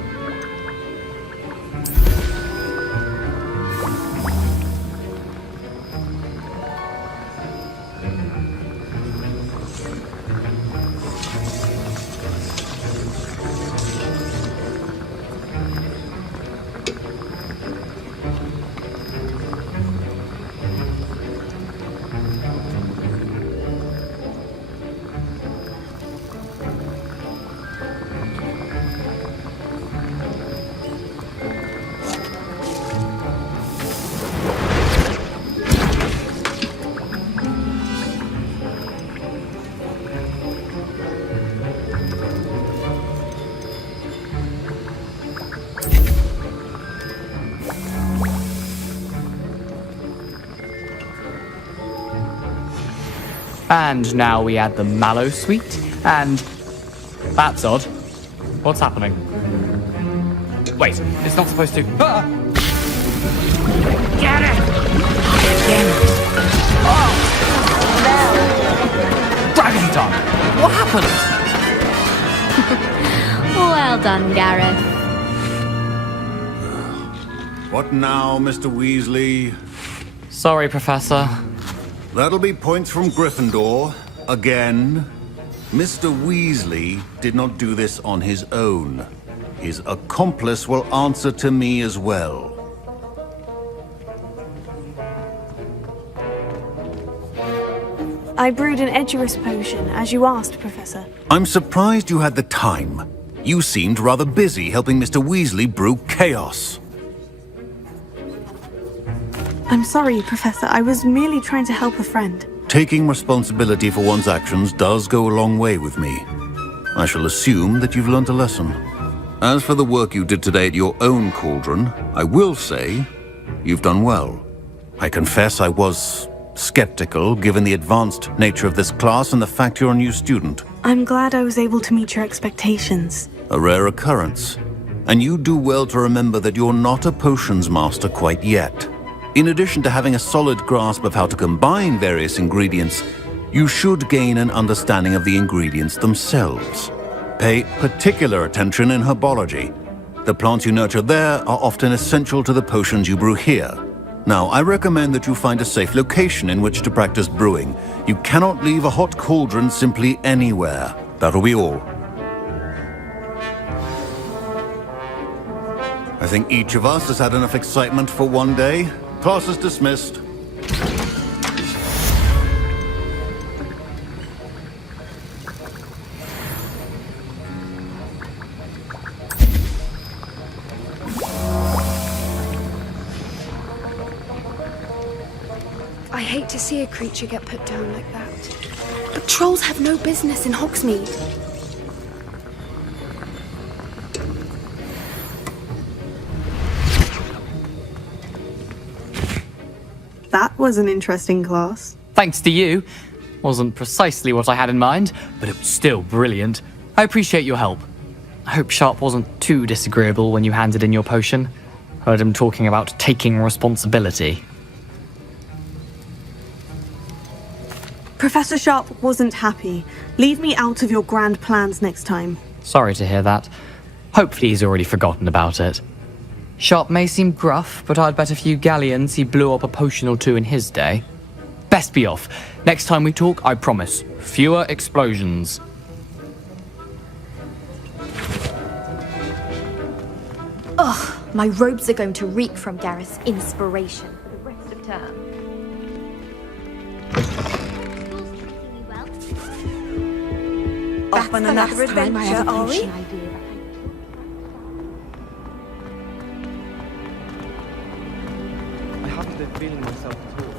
And now we add the mallow sweet, and... That's odd. What's happening? Wait, it's not supposed to... Ah! Get it! Dragon tongue! What happened? Well done, Gareth. What now, Mr. Weasley? Sorry, Professor. That'll be points from Gryffindor. Again. Mr. Weasley did not do this on his own. His accomplice will answer to me as well. I brewed an Edurus potion, as you asked, Professor. I'm surprised you had the time. You seemed rather busy helping Mr. Weasley brew chaos. I'm sorry, Professor. I was merely trying to help a friend. Taking responsibility for one's actions does go a long way with me. I shall assume that you've learnt a lesson. As for the work you did today at your own cauldron, I will say you've done well. I confess I was skeptical, given the advanced nature of this class and the fact you're a new student. I'm glad I was able to meet your expectations. A rare occurrence. And you do well to remember that you're not a potions master quite yet. In addition to having a solid grasp of how to combine various ingredients, you should gain an understanding of the ingredients themselves. Pay particular attention in herbology. The plants you nurture there are often essential to the potions you brew here. Now, I recommend that you find a safe location in which to practice brewing. You cannot leave a hot cauldron simply anywhere. That'll be all. I think each of us has had enough excitement for one day. Class is dismissed. I hate to see a creature get put down like that. But trolls have no business in Hogsmeade. That was an interesting class. Thanks to you. Wasn't precisely what I had in mind, but it was still brilliant. I appreciate your help. I hope Sharp wasn't too disagreeable when you handed in your potion. Heard him talking about taking responsibility. Professor Sharp wasn't happy. Leave me out of your grand plans next time. Sorry to hear that. Hopefully he's already forgotten about it. Sharp may seem gruff, but I'd bet a few galleons he blew up a potion or two in his day. Best be off. Next time we talk, I promise. Fewer explosions. Ugh, my robes are going to reek from Gareth's inspiration for the rest of term. Off on another adventure, are we? I haven't been feeling myself at all.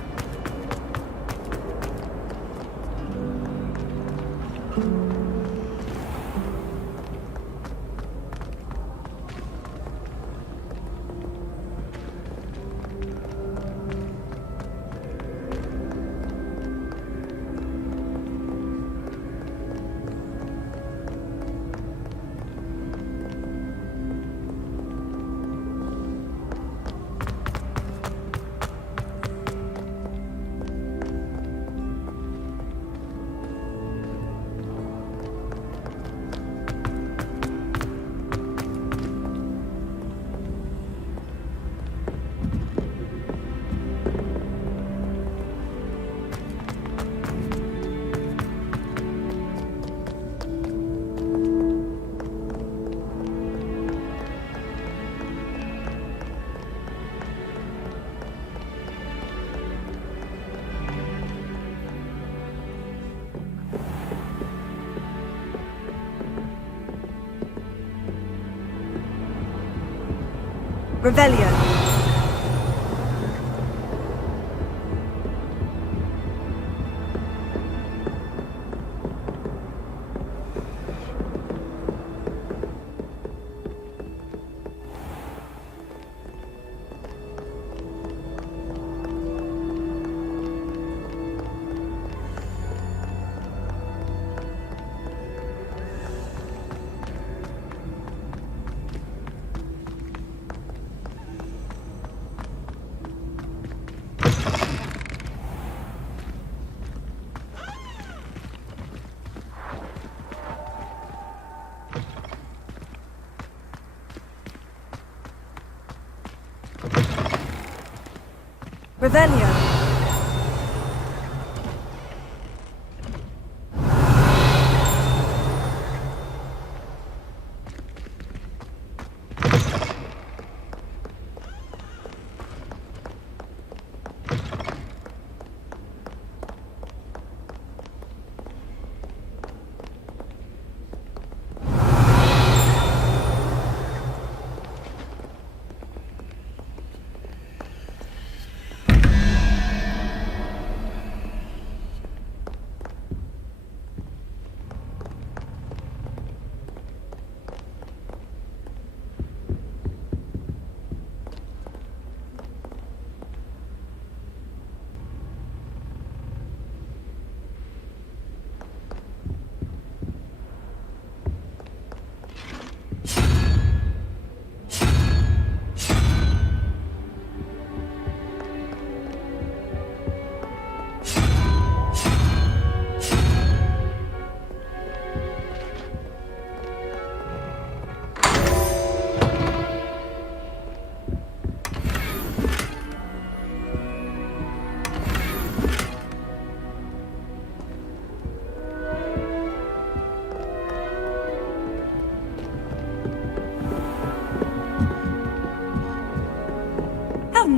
Revelio. Revelio.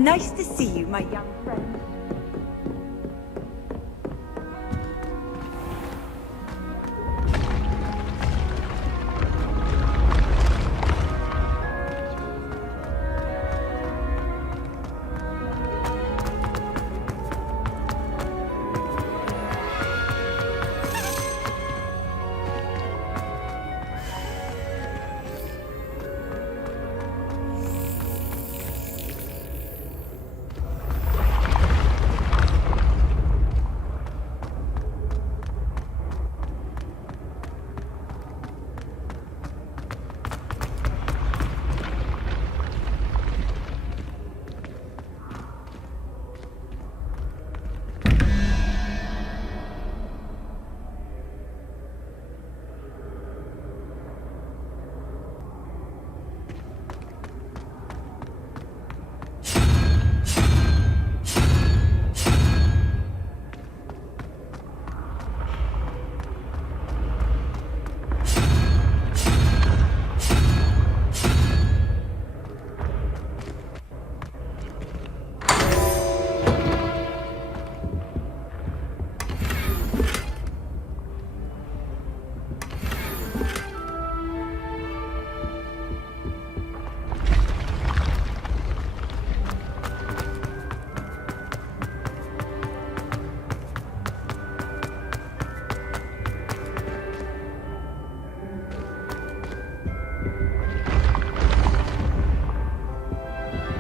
Nice to see you, my young friend.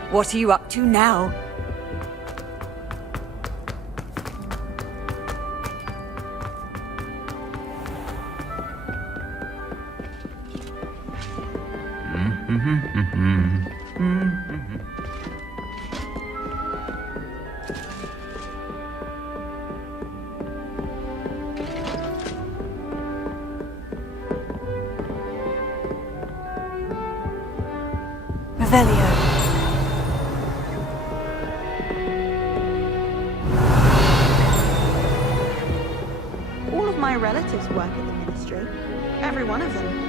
What are you up to now? Revelio. All of my relatives work at the ministry. Every one of them.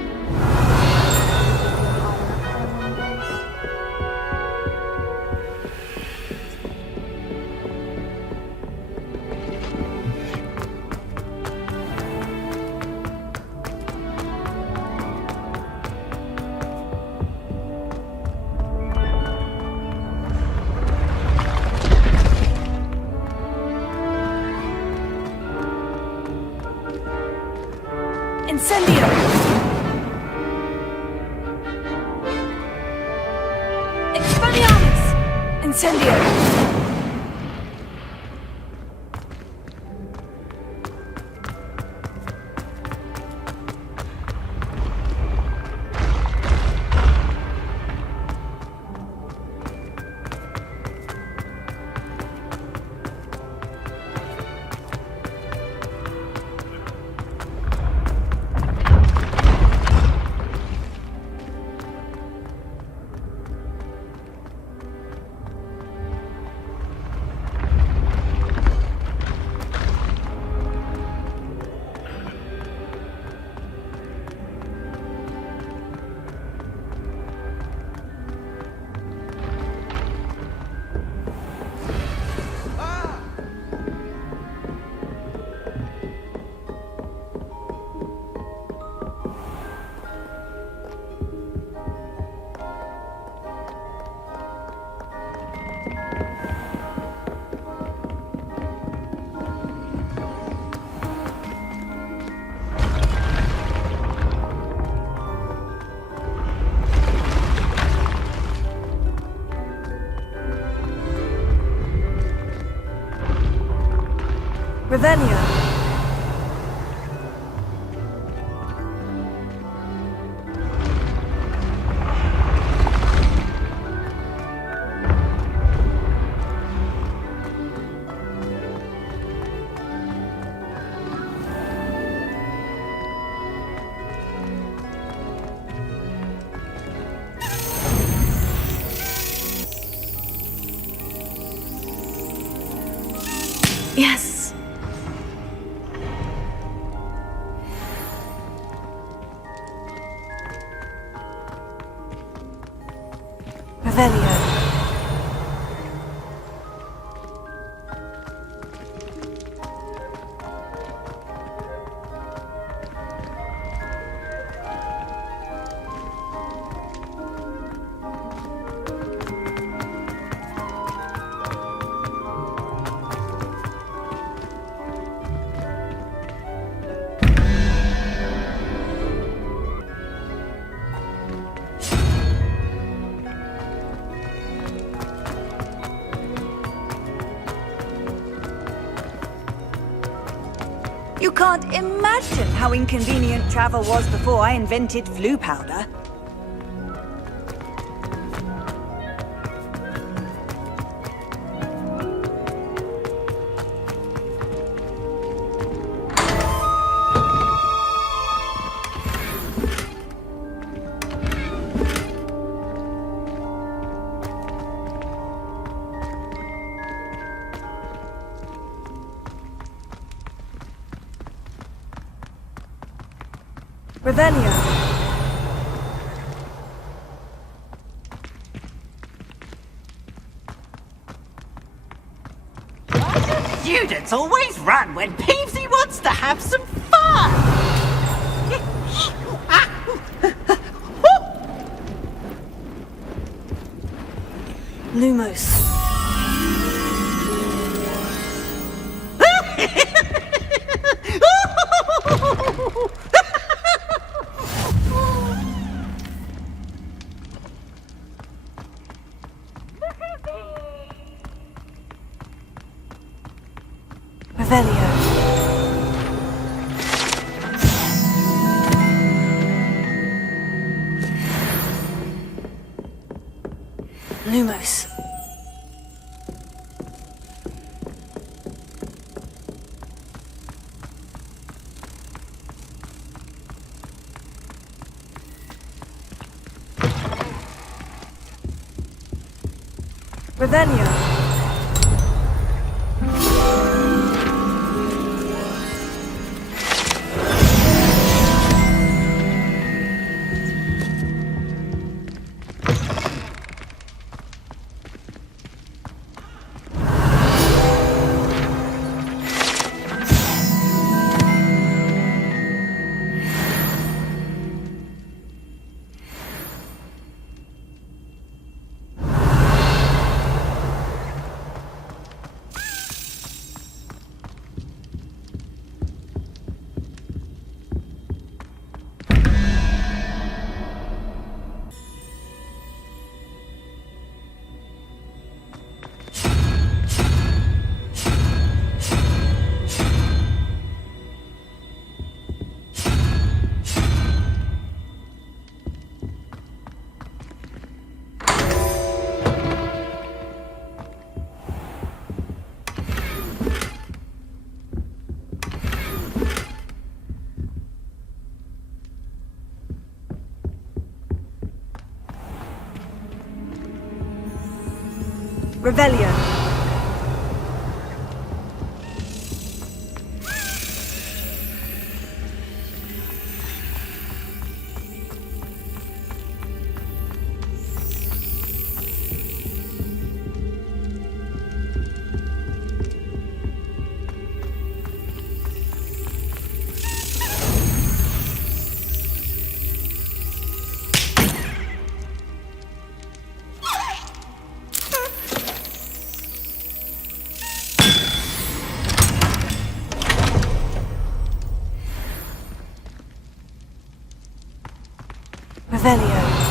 Incendio! Expelliarmus! Incendio! Revelio. Yes. Revelio. You can't imagine how inconvenient travel was before I invented flu powder. Revelio. Students always run when Peevesy wants to have some fun! Lumos. Revelio. Lumos. Revelio. Revelio. Revelio.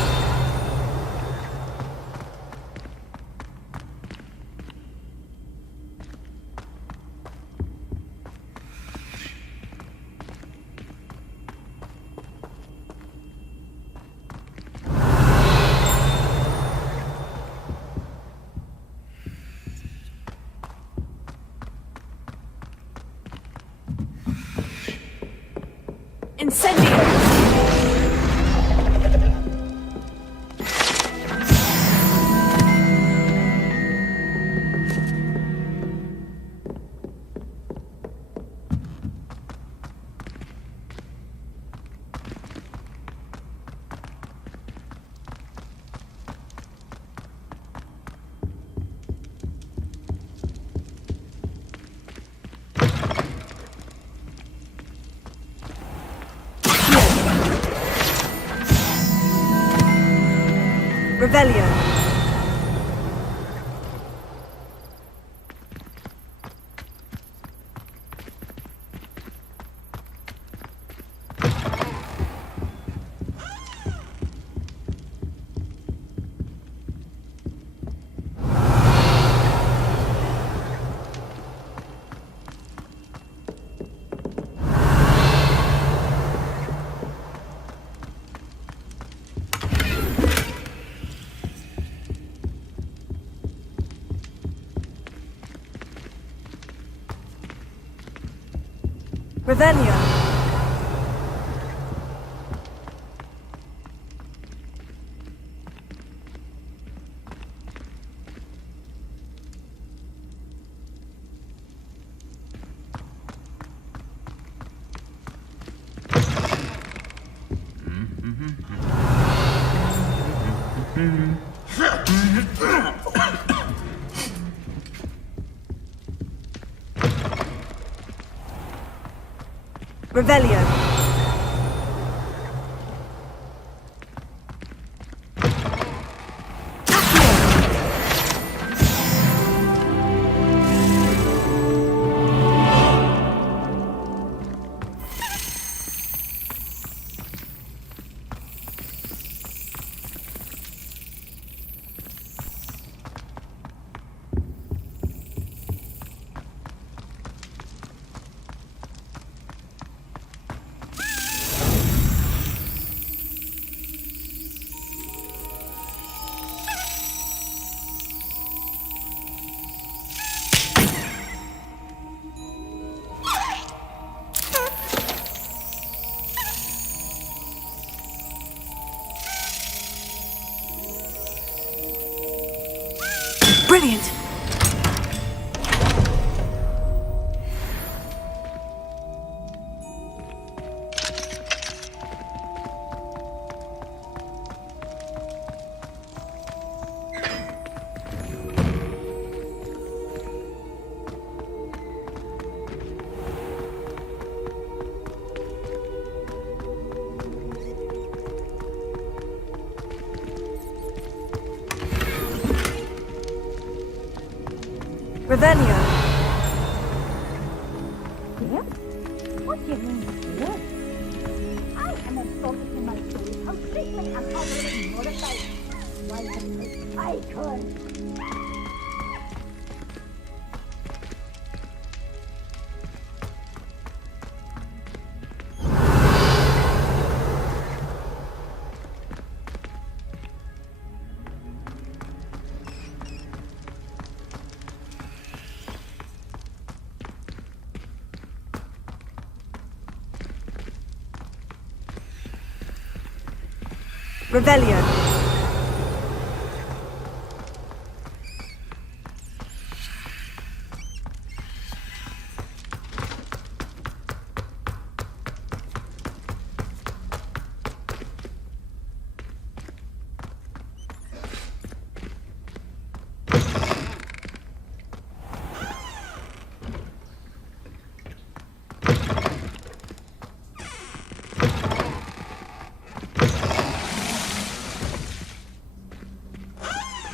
Incendio! Revelio. Revelio. Revelio. Brilliant! Revelio. What do you mean, dear? I am assaulted in my soul. How treatment and already mortified. Why, I could. Revelio.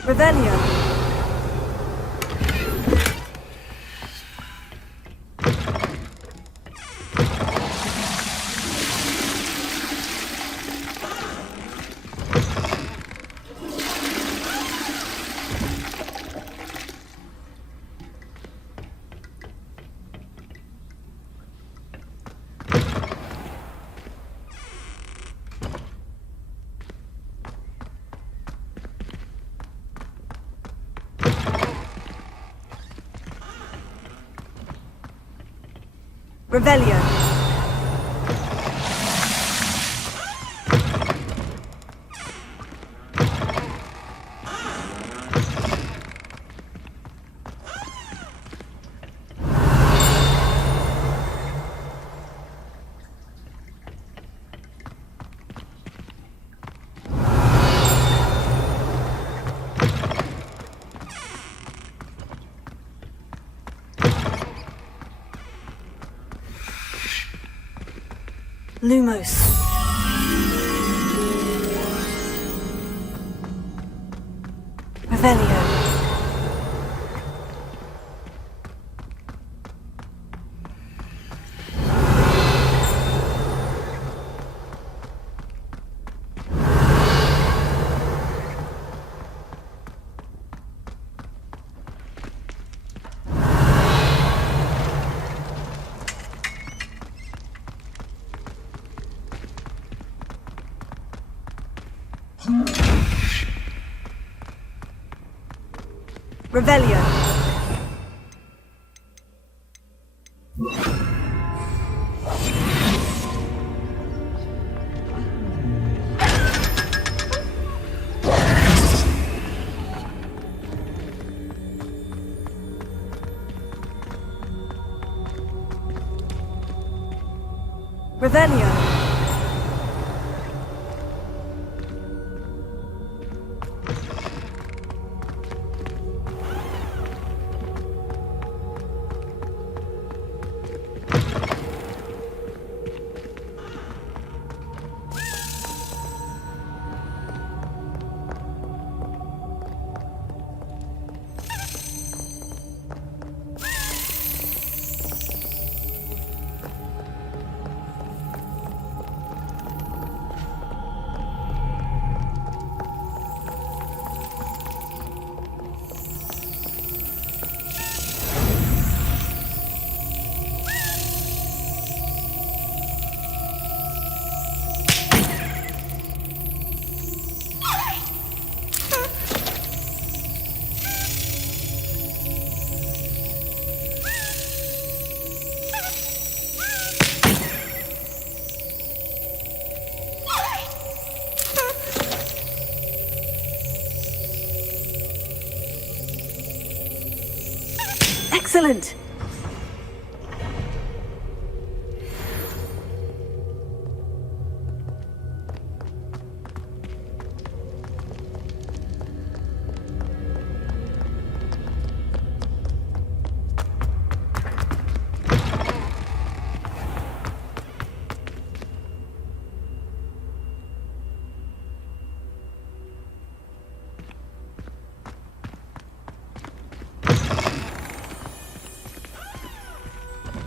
Revelio. Revelio. Lumos. Revelio. Revelio. Revelio. Excellent!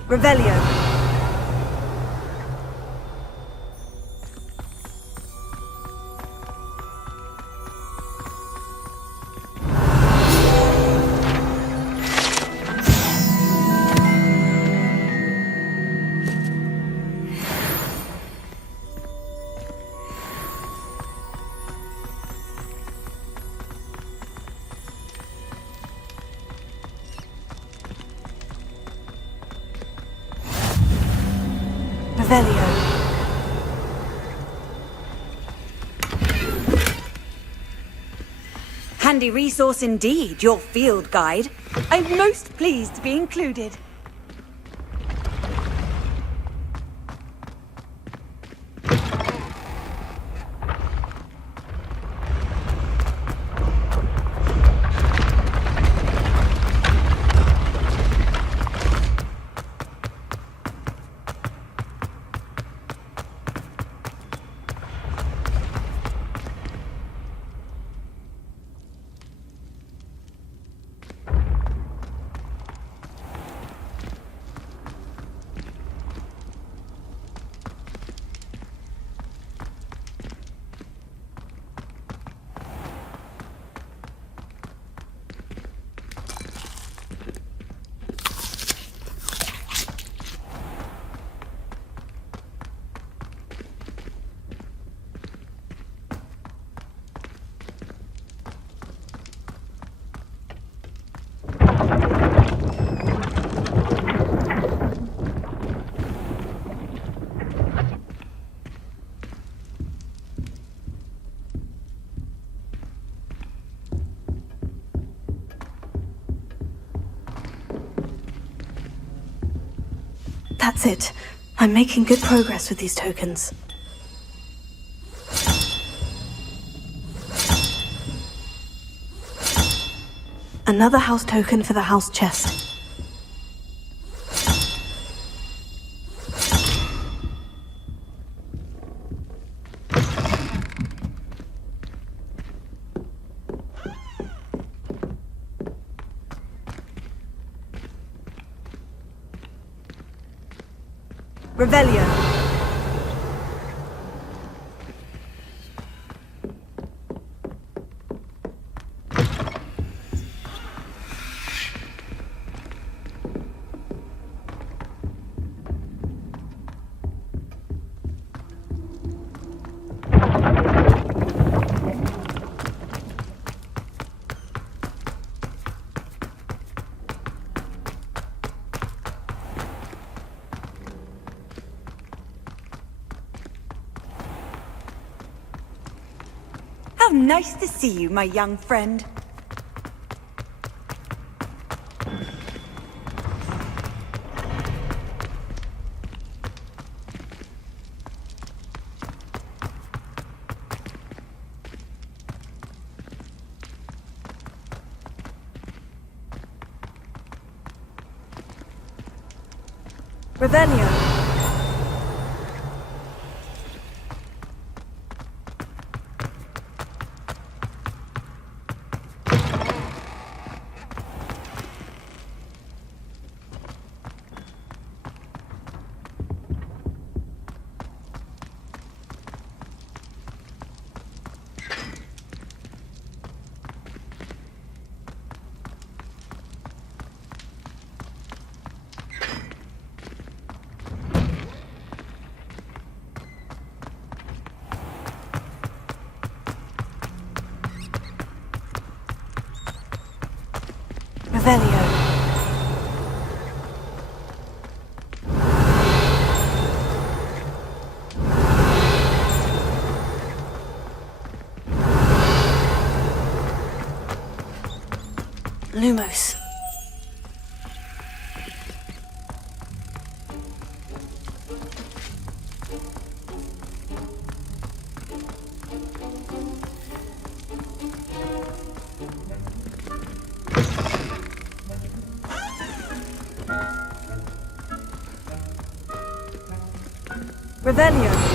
Revelio. Revelio. Handy resource indeed, your field guide. I'm most pleased to be included. That's it. I'm making good progress with these tokens. Another house token for the house chest. Revelio. How nice to see you, my young friend. Revelio. Revelio. Lumos. Revelio.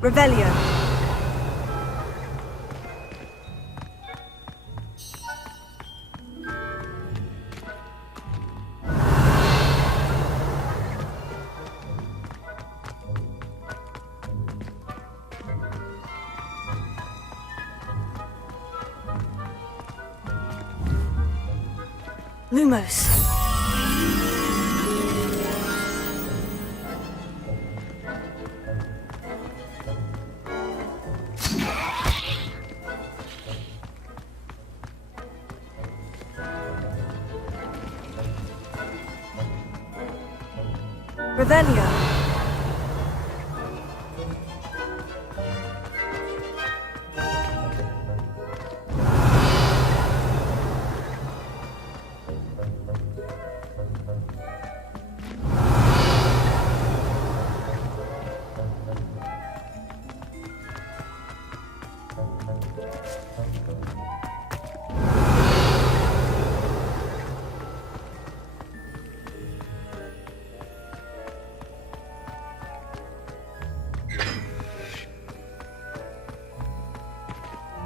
Revelio. Lumos. Revelio.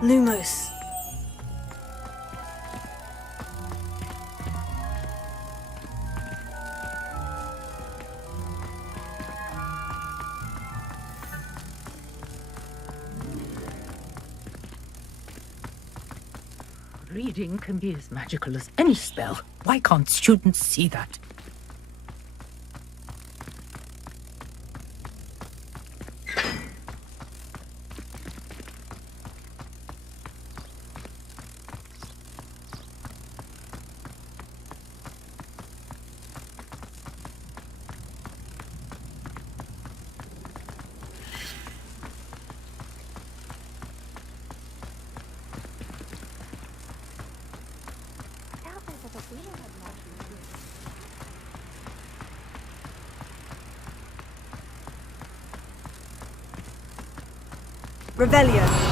Lumos. Reading can be as magical as any spell. Why can't students see that? Revelio.